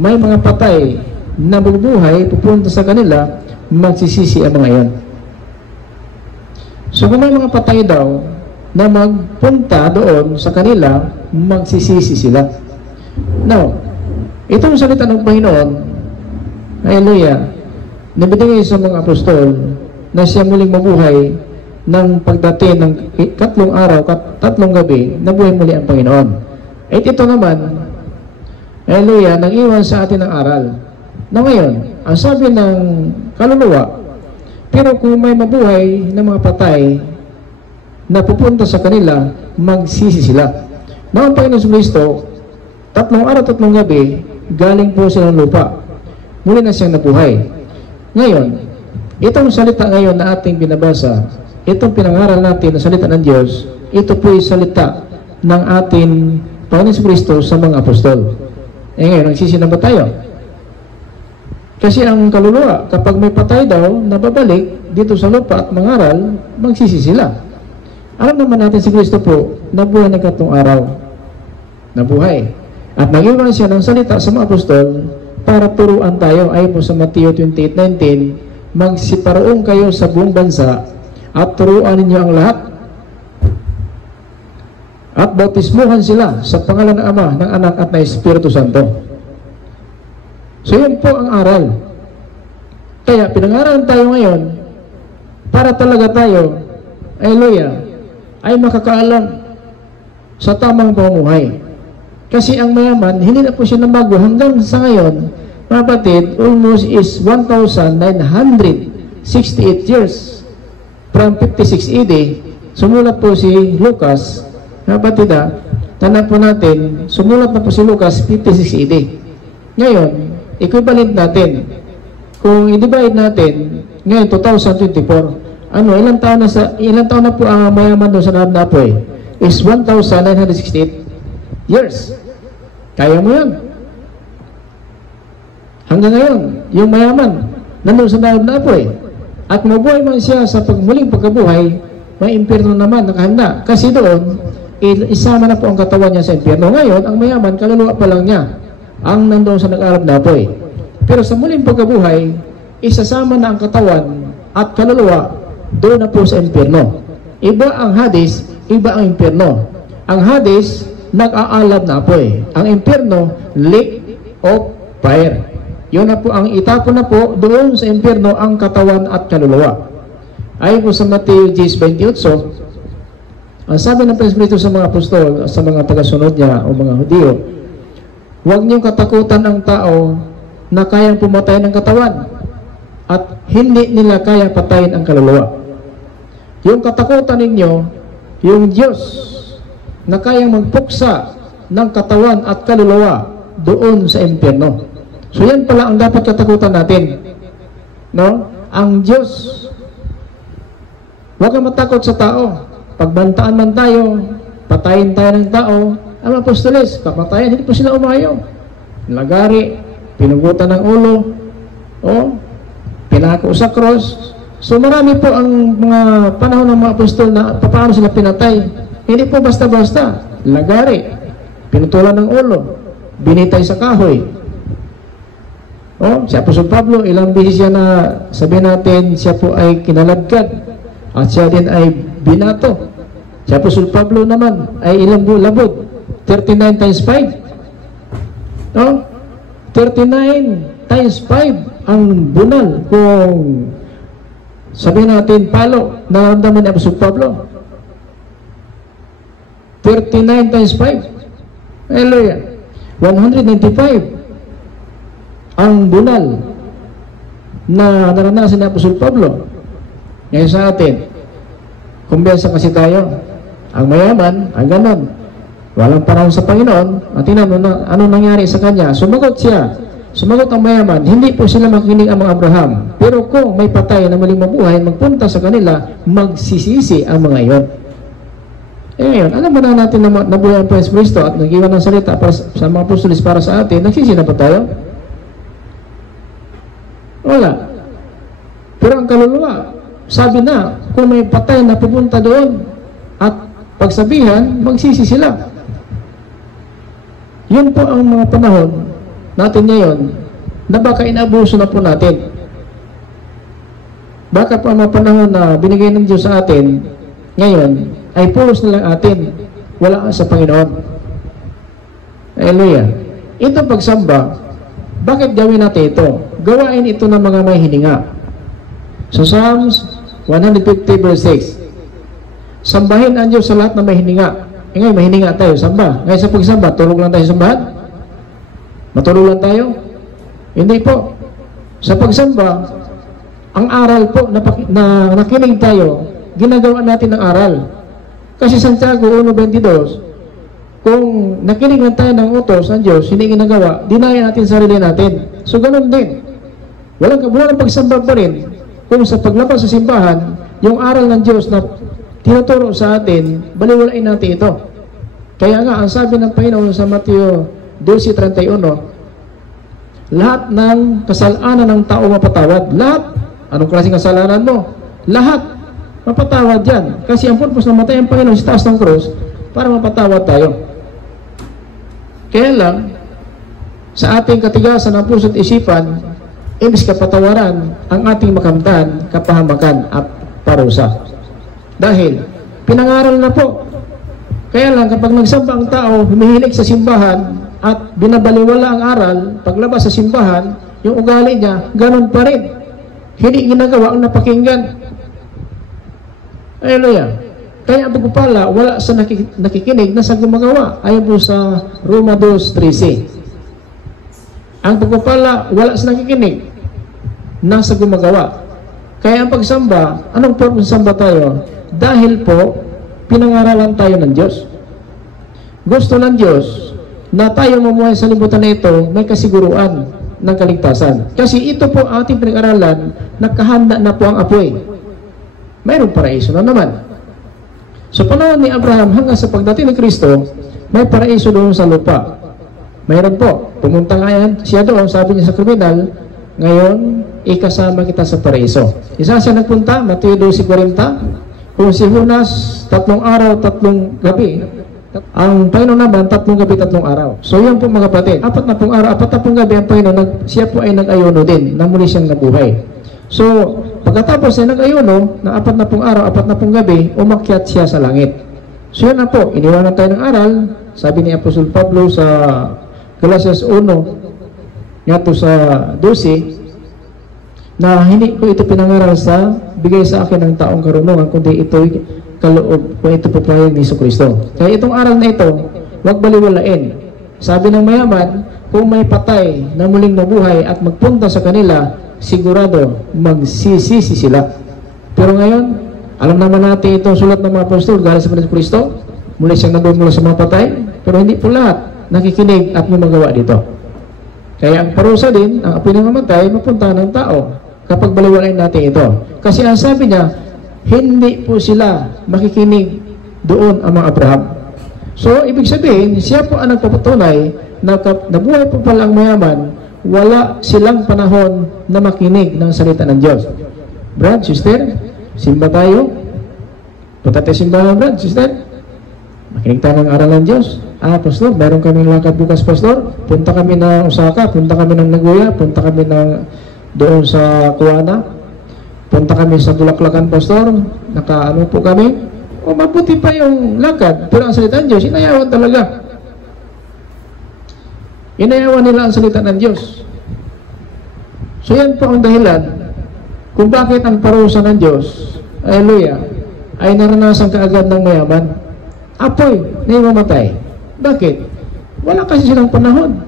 may mga patay na mabubuhay, pupunta sa kanila, magsisisi ang mga iyon. So kung may mga patay daw na magpunta doon sa kanila, magsisisi sila. Now, itong salita ng Panginoon, hallelujah, nabigay sa mga apostol na siya muling mabuhay ng pagdating ng 3 araw, 3 gabi, nabuhay muli ang Panginoon. At ito naman, hallelujah, nag-iwan sa atin ng aral. Na ngayon, ang sabi ng kaluluwa, pero kung may mabuhay ng mga patay na pupunta sa kanila, magsisi sila. Na ang Panginoon Kristo, 3 araw, 3 gabi, galing po sa lupa. Muli na siyang nabuhay. Ngayon, itong salita ngayon na ating binabasa, itong pinangaral natin na salita ng Diyos, ito po yung salita ng ating Panginoon Kristo sa mga apostol. Ngayon, nagsisi na ba tayo? Kasi ang kaluluwa, kapag may patay daw na babalik dito sa lupa at mangaral, magsisi sila. Alam naman natin si Kristo po, nabuhay na 3 araw. Nabuhay. At nag-iwan siya ng salita sa mga apostol para turuan tayo. Ayon po sa Mateo 28:19, magsiparoong kayo sa buong bansa at turuan ninyo ang lahat at bautismuhan sila sa pangalan ng Ama, ng Anak at ng Espiritu Santo. So yun po ang aral. Kaya pinangaralan tayo ngayon para talaga tayo, hallelujah, ay makakaalam sa tamang pamumuhay. Kasi ang mayaman, hindi na po siya nabago hanggang sa ngayon, mga kapatid, almost is 1,968 years from 56 AD. Sumulat po si Lucas, mga kapatid, tanda po natin, sumulat na po si Lucas 56 AD. Ngayon, equivalent natin, kung i-divide natin, ngayon 2024, ilang taon na po ang mayaman doon sa Naab na apoy? Is 1,968 years. Kaya mo yun. Hanggang ngayon, yung mayaman, nandun sa daog na apoy. At mabuhay man siya sa muling pagkabuhay, may impyerno naman nakahanda. Kasi doon, isama na po ang katawan niya sa impyerno. Ngayon, ang mayaman, kaluluwa pa lang niya ang nandoon sa nag-aalab na apoy. Pero sa muling pagkabuhay, isasama na ang katawan at kaluluwa doon na po sa impyerno. Iba ang Hades, iba ang impyerno. Ang Hades, nag-aalab na apoy. Ang impyerno, lake of fire. Yun na po ang itapon na po doon sa impyerno ang katawan at kaluluwa. Ayon po sa Mateo 10:28, ang sabi ng Espiritu sa mga apostol, sa mga tagasunod niya o mga Hudyo, huwag niyong katakutan ang tao na kayang pumatay ng katawan at hindi nila kaya patayin ang kaluluwa. Yung katakutan ninyo, yung Diyos na kayang magpuksa ng katawan at kaluluwa doon sa impyerno. So yan pala ang dapat katakutan natin. No? Ang Diyos. Huwag kang matakot sa tao. Pagbantaan man tayo, patayin tayo ng tao, ang apostoles, kapatayan, hindi po sila umayaw. Lagari, pinugutan ng ulo, pinako sa cross. So marami po ang mga panahon ng mga apostol na paano sila pinatay. Hindi po basta-basta. Lagari, pinutulan ng ulo, binitay sa kahoy. Si Apostol Pablo, ilang beses siya na sabihin natin, siya po ay kinalagkad at siya din ay binato. Si Apostol Pablo naman ay ilang labod? 39 times 5. 39 times 5 ang bunal kung sabihin natin palo na naramdaman ni Apostol Pablo. 39 times 5. Hallelujah. 195 ang bunal na naranasan ni Apostol Pablo. Ngayon sa atin, kumbiyansa kasi tayo. Ang mayaman, ang ganon. Walang panahon sa Panginoon. At tingnan mo na ano nangyari sa kanya. Sumagot siya. Sumagot ang mayaman. Hindi po sila makikinig ang mga Abraham. Pero kung may patay na muling mabuhay, magpunta sa kanila, magsisisi ang mga iyon. Ngayon, alam mo na natin na nabuhay ang Panginoon Kristo at nag-iwan ng salita para sa mga apostolis para sa atin, nagsisi na ba tayo? Wala. Pero ang kaluluwa, sabi na, kung may patay na pupunta doon at pagsabihan, magsisi sila. Yun po ang mga panahon natin ngayon na baka inabuso na po natin. Baka po ang mga panahon na binigay ng Diyos sa atin ngayon ay pulos na lang atin, wala sa Panginoon. Hallelujah. Ito pagsamba, bakit gawin natin ito? Gawain ito ng mga may hininga. So Psalms 150 verse 6. Sambahin ang Diyos sa lahat na may hininga. Ngayon may hininga tayo, samba. Ngayon sa pagsamba, tulog lang tayo sambahan? Matulog lang tayo? Hindi po. Sa pagsamba, ang aral po na nakinig tayo, ginagawa natin ng aral. Kasi Santiago 1:22, kung nakinig lang tayo ng utos ng Diyos, hindi ginagawa, dinaya natin sarili natin. So ganun din. Walang pagsamba pa rin kung sa paglabas sa simbahan, yung aral ng Diyos na tinuturo sa atin, baliwalain natin ito. Kaya nga, ang sabi ng Panginoon sa Mateo 12:31, lahat ng kasalanan ng tao mapatawad. Lahat. Anong klaseng kasalanan mo? Lahat. Mapatawad yan. Kasi ang purpose na matay ang Panginoon sa taas ng krus para mapatawad tayo. Kaya lang, sa ating katigasan ng puso at isipan, imbis kapatawaran ang ating makamtan, kapahamakan at parusa. Dahil, pinangaral na po. Kaya lang, kapag nagsamba ang tao, humihilig sa simbahan at binabaliwala ang aral, paglabas sa simbahan, yung ugali niya, ganun pa rin. Hindi ginagawa ang napakinggan. Hallelujah. Kaya ang pagpapala, wala sa nakikinig na sa gumagawa. Ayon po sa Roma 2:13. Ang pagpapala, wala sa nakikinig na sa gumagawa. Kaya ang pagsamba, anong purpose samba tayo? Dahil po, pinangaralan tayo ng Diyos. Gusto ng Diyos na tayo mamuhay sa libutan na ito, may kasiguruan ng kaligtasan. Kasi ito po ating pinag-aralan, nakahanda na po ang apoy. Mayroong paraiso na naman. Sa panahon ni Abraham hanggang sa pagdating ni Kristo, may paraiso doon sa lupa. Mayroon po. Pumunta nga yan siya doon, sabi niya sa kriminal, ngayon, ikasama kita sa paraiso. Isa siya nagpunta, Mateo 12:40. Kung si Junas, 3 araw, 3 gabi. Ang Panginoon naman, 3 gabi, 3 araw. So yan po mga kapatid. 40 araw, 40 gabi ang Panginoon, siya po ay nag-ayuno din, na muli siyang nabuhay. So, pagkatapos ay nag-ayuno, na 40 araw, 40 gabi, umakyat siya sa langit. So yan na po, iniwanan tayo ng aral, sabi ni Apostol Pablo sa Galatians 1, nga to sa 12, na hindi ko ito pinangaral sa bigay sa akin ng taong karunungan, kundi ito'y kaloob kung ito papayag ni Jesucristo. Kaya itong aral na ito, huwag baliwalain. Sabi ng mayaman, kung may patay na muling nabuhay at magpunta sa kanila, sigurado magsisisi sila. Pero ngayon, alam naman natin itong sulat ng mga apostol galing sa Jesucristo, muli siyang nabuhay mula sa mga patay, pero hindi po lahat nakikinig at may magawa dito. Kaya ang parusa din, ang pinangamatay, mapunta ng tao kapag baliwalain natin ito. Kasi ang sabi niya, hindi po sila makikinig doon ang mga Abraham. So, ibig sabihin, siya po ang nagpapatunay na nabuhay po pala ang mayaman, wala silang panahon na makinig ng salita ng Diyos. Brad, sister, simba tayo. Punta tayo simbahan, Brad, sister. Makinig tayo ng aral ng Diyos. Pastor, meron kaming lakad bukas, Pastor. Punta kami ng Osaka, punta kami ng Nagoya, punta kami ng doon sa Kuwana. Punta kami sa Bulaklakan, Pastor. Nakaano po kami. O mabuti pa yung lakad. Pero ang salita ng Diyos, inayawan talaga. Inayawan nila ang salita ng Diyos. So yan po ang dahilan kung bakit ang parusa ng Diyos, hallelujah, ay naranasan kaagad ng mayaman. Apoy na mamatay. Bakit? Wala kasi silang panahon.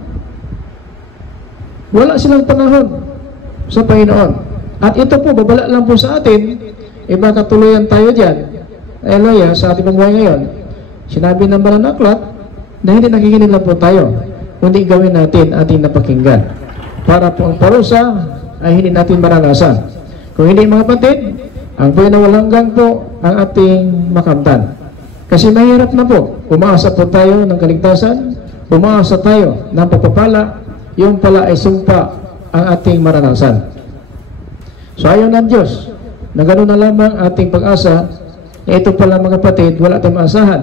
Wala silang panahon sa Panginoon. At ito po, babala lang po sa atin, baka tuluyan tayo dyan. Hallelujah, sa ating pamumuhay ngayon. Sinabi ng Banal na Aklat na hindi nakikinig lang po tayo, kundi gawin natin ating napakinggan. Para po ang parusa ay hindi natin maranasan. Kung hindi mga kapatid, ang buhay na walang hanggan po ang ating makamtan. Kasi mahirap na po, umaasa po tayo ng kaligtasan, umaasa tayo ng pagpapala, yung pala ay sumpa ang ating maranasan. So ayaw ng Diyos na gano'n na lamang ating pag-asa, ito pala mga kapatid, wala tayong maasahan.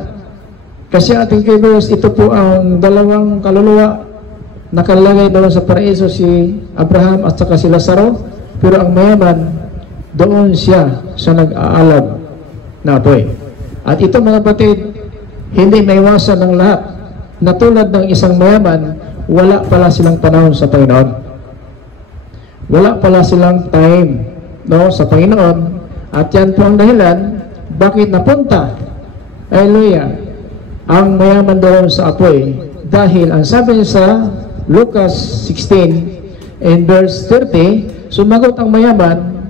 Kasi ating kaibigan, ito po ang dalawang kaluluwa nakalagay doon sa paraiso, si Abraham at saka si Lazaro, pero ang mayaman, doon siya sa nag-aalab na apoy. At ito mga kapatid, hindi maiwasan ng lahat na tulad ng isang mayaman, wala pala silang panahon sa Panginoon. Wala pala silang time, no, sa Panginoon. At yan po ang dahilan bakit napunta, hallelujah, ang mayaman doon sa apoy. Dahil ang sabi niya sa Lucas 16 and verse 30, sumagot ang mayaman,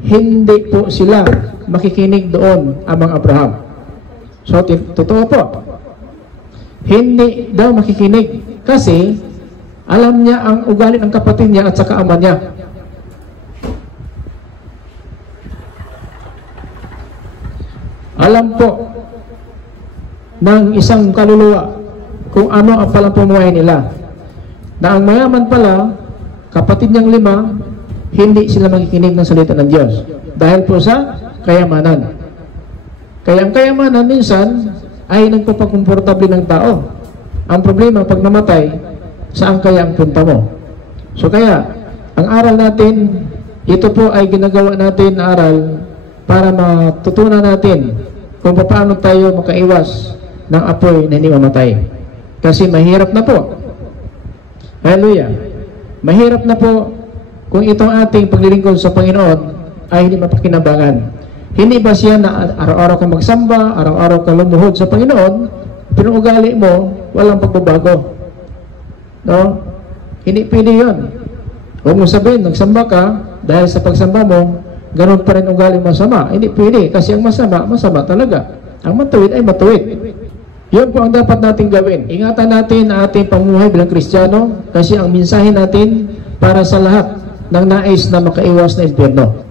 hindi po sila makikinig doon ang mga Abraham. So, totoo po, hindi daw makikinig kasi alam niya ang ugali ng kapatid niya at saka ama niya. Alam po ng isang kaluluwa kung ano ang palang pumuhay nila. Na ang mayaman pala, kapatid niyang 5, hindi sila makikinig ng salita ng Diyos. Dahil po sa kayamanan. Kaya ang kayamanan minsan ay nagpapakomportable ng tao. Ang problema pag namatay, saan kaya ang punta mo? So kaya, ang aral natin, ito po ay ginagawa natin na aral para matutunan natin kung paano tayo makaiwas ng apoy na hindi mamatay. Kasi mahirap na po. Hallelujah. Mahirap na po kung itong ating paglilingkod sa Panginoon ay hindi mapakinabangan. Hindi ba siya na araw-araw ka magsamba, araw-araw ka lumuhod sa Panginoon, pero ugali mo, walang pagbabago. No? Hindi pwede yun. Huwag mo sabihin, nagsamba ka, dahil sa pagsamba mo, ganun pa rin ugali masama. Hindi pwede, kasi ang masama, masama talaga. Ang matuwid ay matuwid. Yun po ang dapat natin gawin. Ingatan natin ang ating pamumuhay bilang Kristiyano, kasi ang mensahe natin para sa lahat ng nais na makaiwas na impyerno.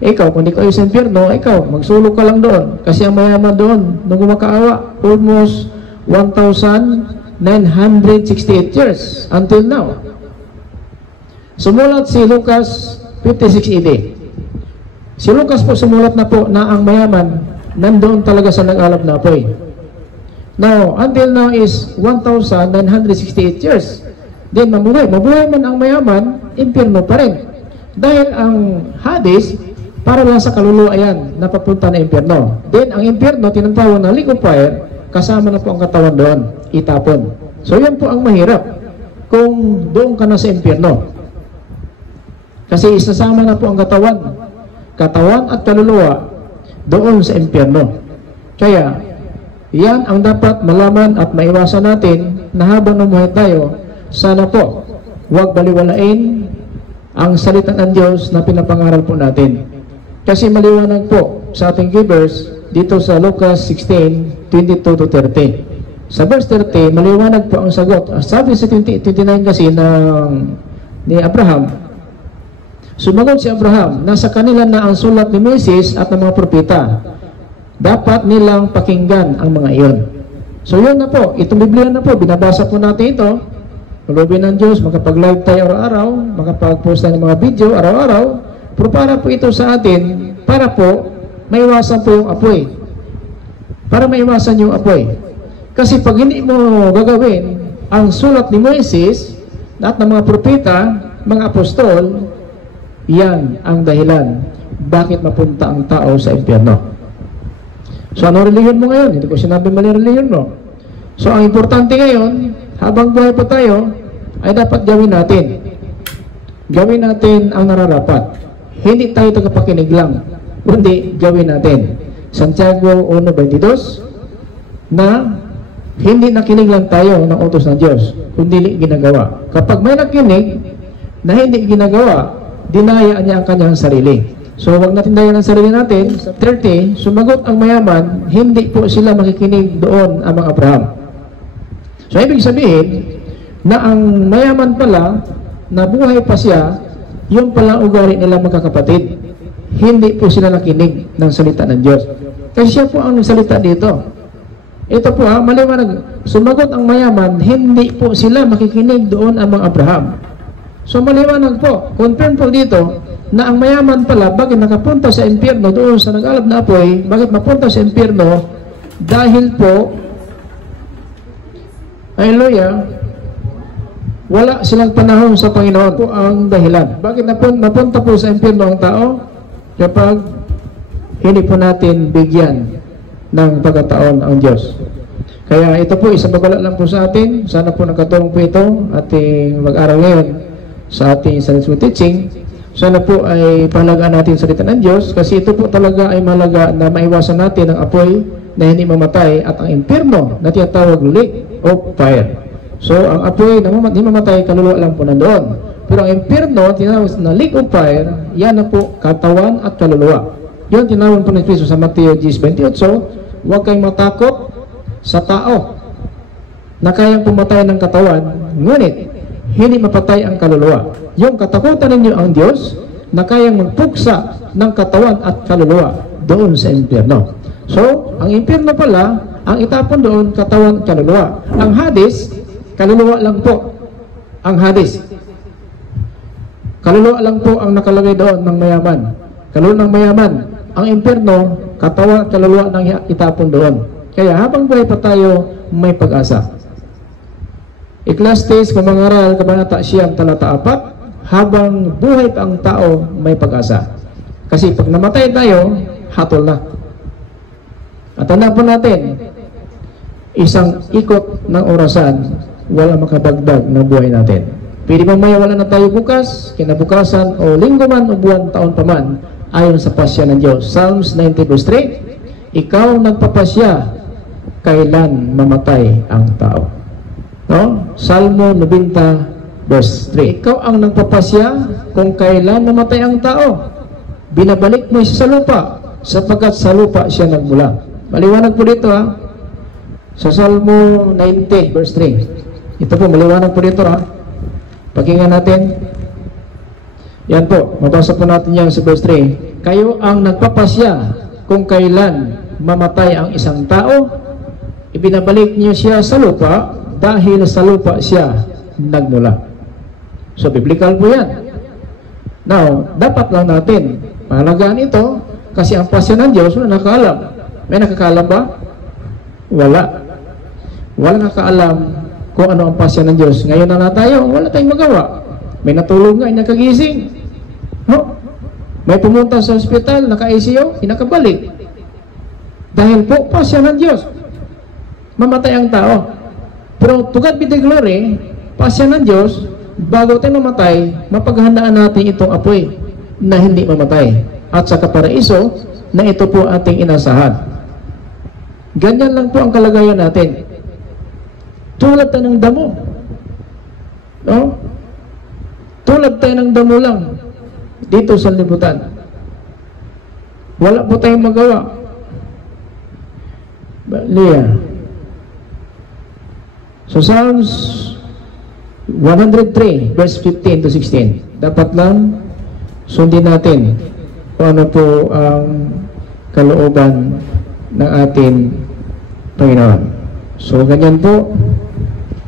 Ikaw, kung di ka sa impyerno, ikaw, magsulog ka lang doon. Kasi ang mayaman doon, nung gumakaawa, almost 1,000 968 years until now. Sumulat si Lucas 56 AD. Si Lucas po sumulat na po na ang mayaman nandoon talaga sa nag-alab na apoy. Now, until now is 1,968 years. Then mabuhay man ang mayaman, impyerno pa rin. Dahil ang Hades, para lang sa kaluluwa yan, napapunta na impyerno. Then ang impyerno, tinatawag na lake of fire, kasama na po ang katawan doon, itapon. So yan po ang mahirap kung doon ka na sa impyerno. Kasi isasama na po ang katawan at kaluluwa doon sa impyerno. Kaya, yan ang dapat malaman at maiwasan natin na habang namuhay tayo, sana po, huwag baliwalain ang salita ng Diyos na pinapangaral po natin. Kasi maliwanag po sa ating givers dito sa Lucas 16:22-30. Sa verse 30, maliwanag po ang sagot. Sabi sa 29 kasi ni Abraham, sumagot si Abraham, nasa kanila na ang sulat ni Moises at ng mga propeta. Dapat nilang pakinggan ang mga iyon. So yun na po, itong Biblia na po, binabasa po natin ito. Malubin ng Diyos, makapag-live tayo araw-araw, makapag-post tayo ng mga video araw-araw. Pero para po ito sa atin, para po maiwasan po yung apoy. Para maiwasan yung apoy. Kasi pag hindi mo gagawin ang sulat ni Moises at ng mga propeta, mga apostol, yan ang dahilan bakit mapunta ang tao sa impyerno. So ano reliyon mo ngayon? Hindi ko sinabi mali reliyon mo. So ang importante ngayon, habang buhay pa tayo, ay dapat gawin natin. Gawin natin ang nararapat. Hindi tayo tagapakinig lang, kundi gawin natin. Santiago 1:22 na hindi nakinig lang tayo ng utos ng Diyos, kundi ginagawa. Kapag may nakinig na hindi ginagawa, dinayaan niya ang kanyang sarili. So wag natin dayan ang sarili natin. 30, sumagot ang mayaman, hindi po sila makikinig doon ang mga Abraham. So ibig sabihin na ang mayaman pala na buhay pa siya, yung pala ugali nila magkakapatid. Hindi po sila nakinig ng salita ng Diyos. Kasi siya po ang nagsalita dito. Ito po maliwanag. Sumagot ang mayaman, hindi po sila makikinig doon ang mga Abraham. So maliwanag po, confirm po dito na ang mayaman pala, bakit nakapunta sa impyerno doon sa nag-alab na apoy, bakit mapunta sa impyerno? Dahil po, hallelujah, wala silang panahon sa Panginoon po ang dahilan. Bakit napunta po sa impyerno ang tao? Kapag hindi po natin bigyan ng pagkataon ang Diyos. Kaya ito po, isang babala lang po sa atin. Sana po nakatulong po ito ating mag-aral ngayon sa ating Sunday School teaching. Sana po ay pahalagaan natin sa salita ng Diyos, kasi ito po talaga ay mahalaga na maiwasan natin ang apoy na hindi mamatay at ang impyerno na tinatawag lake of fire. So ang apoy na hindi mamatay, kaluluwa lang po nandoon. Pero ang impyerno, tinawag na lake of fire, yan na po katawan at kaluluwa. Yun tinawag po ni Kristo sa Mateo 10:28, huwag kayong matakot sa tao na kayang pumatay ng katawan, ngunit hindi mapatay ang kaluluwa. Yung katakutan ninyo ang Diyos na kayang magpuksa ng katawan at kaluluwa doon sa impyerno. So, ang impyerno pala, ang itapon doon, katawan at kaluluwa. Ang Hades, kaluluwa lang po. Ang Hades. Kaluluwa lang po ang nakalagay doon ng mayaman. Kaluluwa ng mayaman. Ang impyerno, katawan at kaluluwa ng itapon doon. Kaya habang buhay pa tayo, may pag-asa. Ecclesiastes, Kamangaral, Kabanata Siyam, Talata 4, habang buhay pa ang tao, may pag-asa. Kasi pag namatay tayo, hatol na. At tandaan po natin, isang ikot ng orasan, wala makabagdag ng buhay natin. Pwede bang mayawala na tayo bukas, kinabukasan, o linggo man, o buwan, taon pa man, ayon sa pasya ng Diyos. Psalms 90:3, ikaw nagpapasya, kailan mamatay ang tao. No? Salmo 90:3, ikaw ang nagpapasya kung kailan mamatay ang tao. Binabalik mo siya sa lupa, sapagkat sa lupa siya nagmula. Maliwanag po dito sa Salmo 90:3. Ito po, maliwanag po dito Pakinggan natin. Yan po, mabasa po natin yan sa verse 3. Kayo ang nagpapasya kung kailan mamatay ang isang tao, ibinabalik niyo siya sa lupa, dahil sa lupa siya nagmula. So, biblical po yan. Now, dapat lang natin mahalagaan ito kasi ang pasyon ng Diyos wala nakaalam. May nakakaalam ba? Wala. Wala nakaalam kung ano ang pasyon ng Diyos. Ngayon na tayo, wala tayong magawa. May natulog nga, nakagising. No? May pumunta sa ospital, naka-ICU, nakabalik. Dahil po, pasyon ng Diyos. Mamatay ang tao. Pero to God be the glory, pasyon ng Diyos, bago tayo mamatay, mapaghandaan natin itong apoy na hindi mamatay. At sa kaparaiso, na ito po ating inasahan. Ganyan lang po ang kalagayan natin. Tulad tayo ng damo. No? Tulad tayo ng damo lang dito sa libutan. Wala po tayong magawa. Leah. So Psalms 103 verse 15 to 16. Dapat lang sundin natin kung ano po ang kalooban ng ating Panginoon. So ganyan po,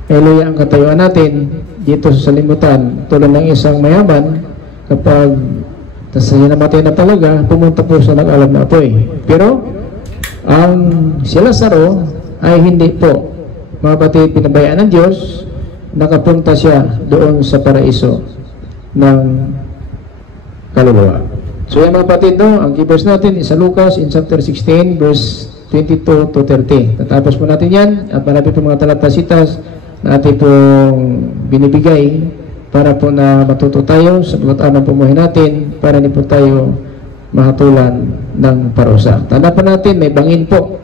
haleluya ang katayuan natin dito sa salimutan, tulad ng isang mayaman kapag namatay na talaga, pumunta po sa nag-alam na apoy. Pero ang si Lazaro ay hindi po, mga kapatid, pinabayaan ng Diyos, nakapunta siya doon sa paraiso ng kaluluwa. So yan mga kapatid, no, ang key-verse natin is sa Lucas in chapter 16 verse 22 to 30. Tatapos po natin yan at marami po mga talatasitas na ating pong binibigay para po na matuto tayo sa bawat araw ng pumuhay natin para hindi po tayo mahatulan ng parusa. Tanda pa natin, may bangin po.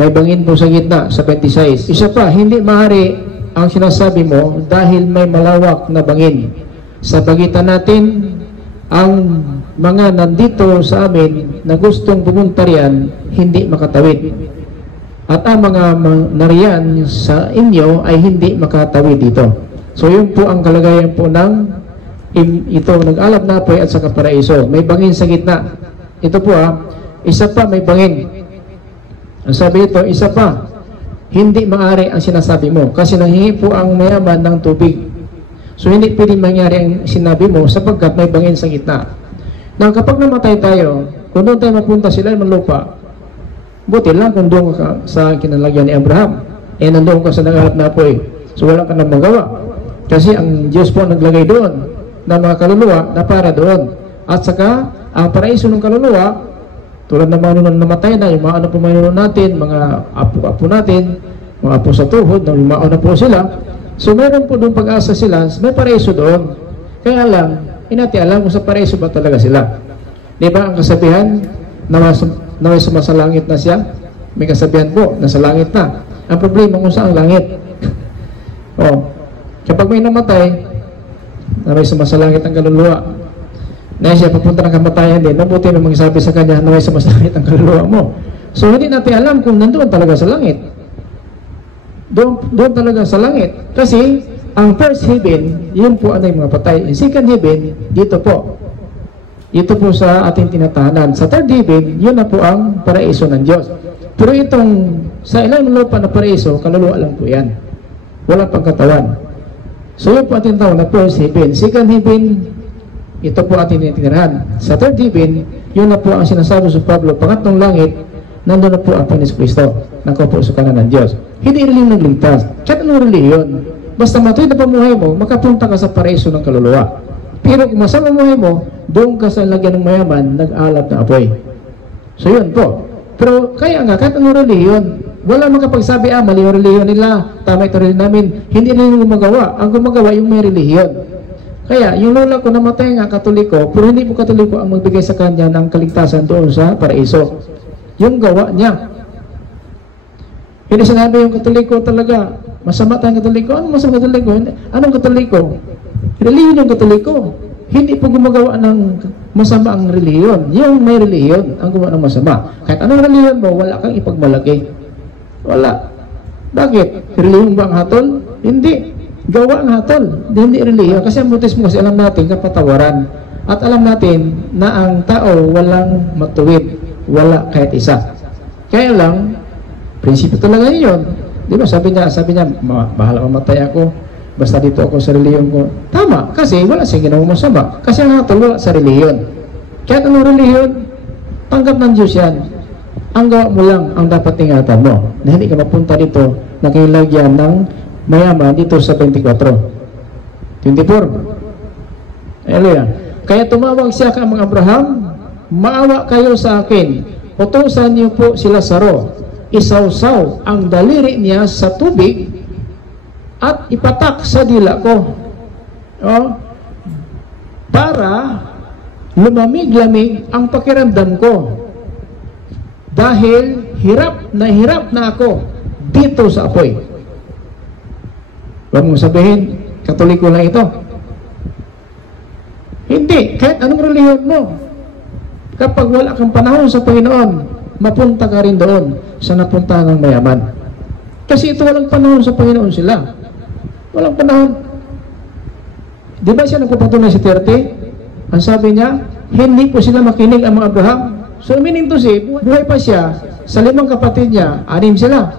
May bangin po sa gitna, sa 26. Isa pa, hindi maaari ang sinasabi mo dahil may malawak na bangin. Sa pagitan natin, ang mga nandito sa amin na gustong pumunta riyan, hindi makatawid. At ang mga nariyan sa inyo ay hindi makatawid dito. So yun po ang kalagayan po ng ito, nag-alab na apoy at sa kaparaiso. May bangin sa gitna. Ito po isa pa may bangin. Ang sabi ito, isa pa, hindi maaari ang sinasabi mo kasi nanghingi po ang mayaman ng tubig. So hindi pwedeng mangyari ang sinabi mo sapagkat may bangin sa gitna. Na kapag namatay tayo, kung doon tayo mapunta sila ng lupa, buti lang kung doon ka sa kinalagyan ni Abraham, nandoon ka sa nag-alap na apoy. So wala ka nang magawa. Kasi ang Diyos po naglagay doon ng mga kaluluwa na para doon. At saka, ang paraiso ng kaluluwa, tulad ng mga nung namatay na, yung mga ano po natin, mga apo-apo natin, mga apo sa tuhod, yung mga ano po sila. So meron po doon pag-asa sila, may paraiso doon. Kaya lang, hindi alam kung sa paraiso ba talaga sila. Di ba ang kasabihan, naway sumasalangit na siya? May kasabihan po, nasa langit na. Ang problema kung saan ang langit. Kapag may namatay, naway sumasalangit ang kaluluwa. Na siya papunta ng kamatayan din, mabuti may magsabi sa kanya, naway sumasalangit ang kaluluwa mo. So hindi natin alam kung nandoon talaga sa langit. Doon talaga sa langit. Kasi ang first heaven, yun po ano yung mga patay. Yung second heaven, dito po. Ito po sa ating tinatahanan. Sa third heaven, yun na po ang paraiso ng Diyos. Pero itong sa ilang lupa na paraiso, kaluluwa lang po yan. Walang pagkatawan. So yun po ating tawag na first heaven. Second heaven, ito po ating tinitirahan. Sa third heaven, yun na po ang sinasabi sa Pablo, pangatlong langit, nandun na po ang Panis Kristo. Nakupo sa kanan ng Diyos. Hindi rin nagligtas. Kahit anong reliyon, basta matuwid na pamuhay mo, makapunta ka sa paraiso ng kaluluwa. Pero kung masama muhay mo, doon ka sa lagyan ng mayaman, nag-alap na apoy. So yun po. Pero kaya nga, kahit anong reliyon, wala makapagsabi, mali yung reliyon nila, tama ito rin namin. Hindi rin gumagawa. Ang gumagawa yung may reliyon. Kaya, yung lola ko namatay nga katoliko, pero hindi po katoliko ang magbigay sa kanya ng kaligtasan doon sa paraiso. Yung gawa niya. Hindi sinabi yung katoliko talaga, masama tayong katoliko. Anong masama katoliko? Anong katoliko? Reliyon yung katoliko. Hindi po gumagawa ng masama ang reliyon. Yung may reliyon ang gumawa ng masama. Kahit anong reliyon mo, wala kang ipagmalaki. Wala. Bakit? Reliyon ba ang hatol? Hindi. Gawa ang hatol. Hindi reliyon. Kasi ang bautismo kasi alam natin kapatawaran. At alam natin na ang tao walang matuwid. Wala kahit isa. Kaya lang, prinsipyo talaga yun. Di ba sabi niya, bahala mamatay ako, basta dito ako sa reliyon ko. Tama, kasi wala siyang ginawang masama. Kasi ang hatol wala sa reliyon. Kahit anong reliyon, tanggap ng Diyos yan. Ang gawa mo lang ang dapat ingatan mo. Na hindi ka mapunta dito na kinilagyan ng mayaman dito sa 24. Hallelujah. Kaya tumawag siya kay mga Abraham, maawa kayo sa akin. Utusan niyo po si Lazaro. Isawsaw ang daliri niya sa tubig at ipatak sa dila ko. Para lumamig-lamig ang pakiramdam ko. Dahil hirap na ako dito sa apoy. Huwag mong sabihin, Katoliko lang ito. Hindi, kahit anong reliyon mo. Kapag wala kang panahon sa Panginoon, mapunta ka rin doon sa napunta ng mayaman. Kasi ito walang panahon sa Panginoon sila. Walang panahon. Di ba siya nagpapatunay sa 30? Ang sabi niya, hindi po sila makinig ang mga Abraham. So meaning to say, buhay pa siya, sa 5 kapatid niya, 6 sila,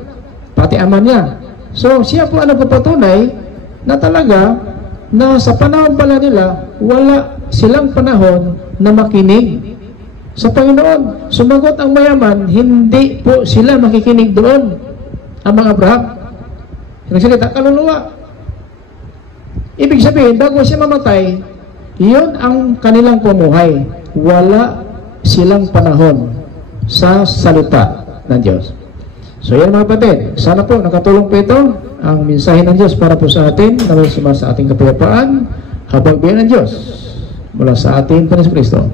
pati ama niya. So siya po ang nagpapatunay na talaga na sa panahon pala nila, wala silang panahon na makinig sa Panginoon. Sumagot ang mayaman, hindi po sila makikinig doon, ang mga Abraham. Nagsalita, kaluluwa. Ibig sabihin, bago siya mamatay, yun ang kanilang pamuhay. Wala silang panahon sa salita ng Diyos. So yan mga kapatid, sana po nakatulong po ito ang mensahe ng Diyos para po sa atin, na sa ating kapayapaan, habang biyan ng Diyos mula sa ating Panginoon Kristo.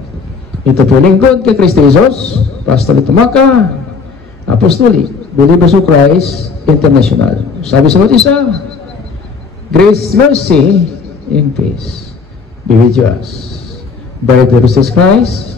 Ito po lingkod kay Kristo Jesus, Pastor Tumaka, Apostolic Believers of Christ International. Sabi sa mga isa, grace, mercy, and peace be with us. By the Jesus Christ,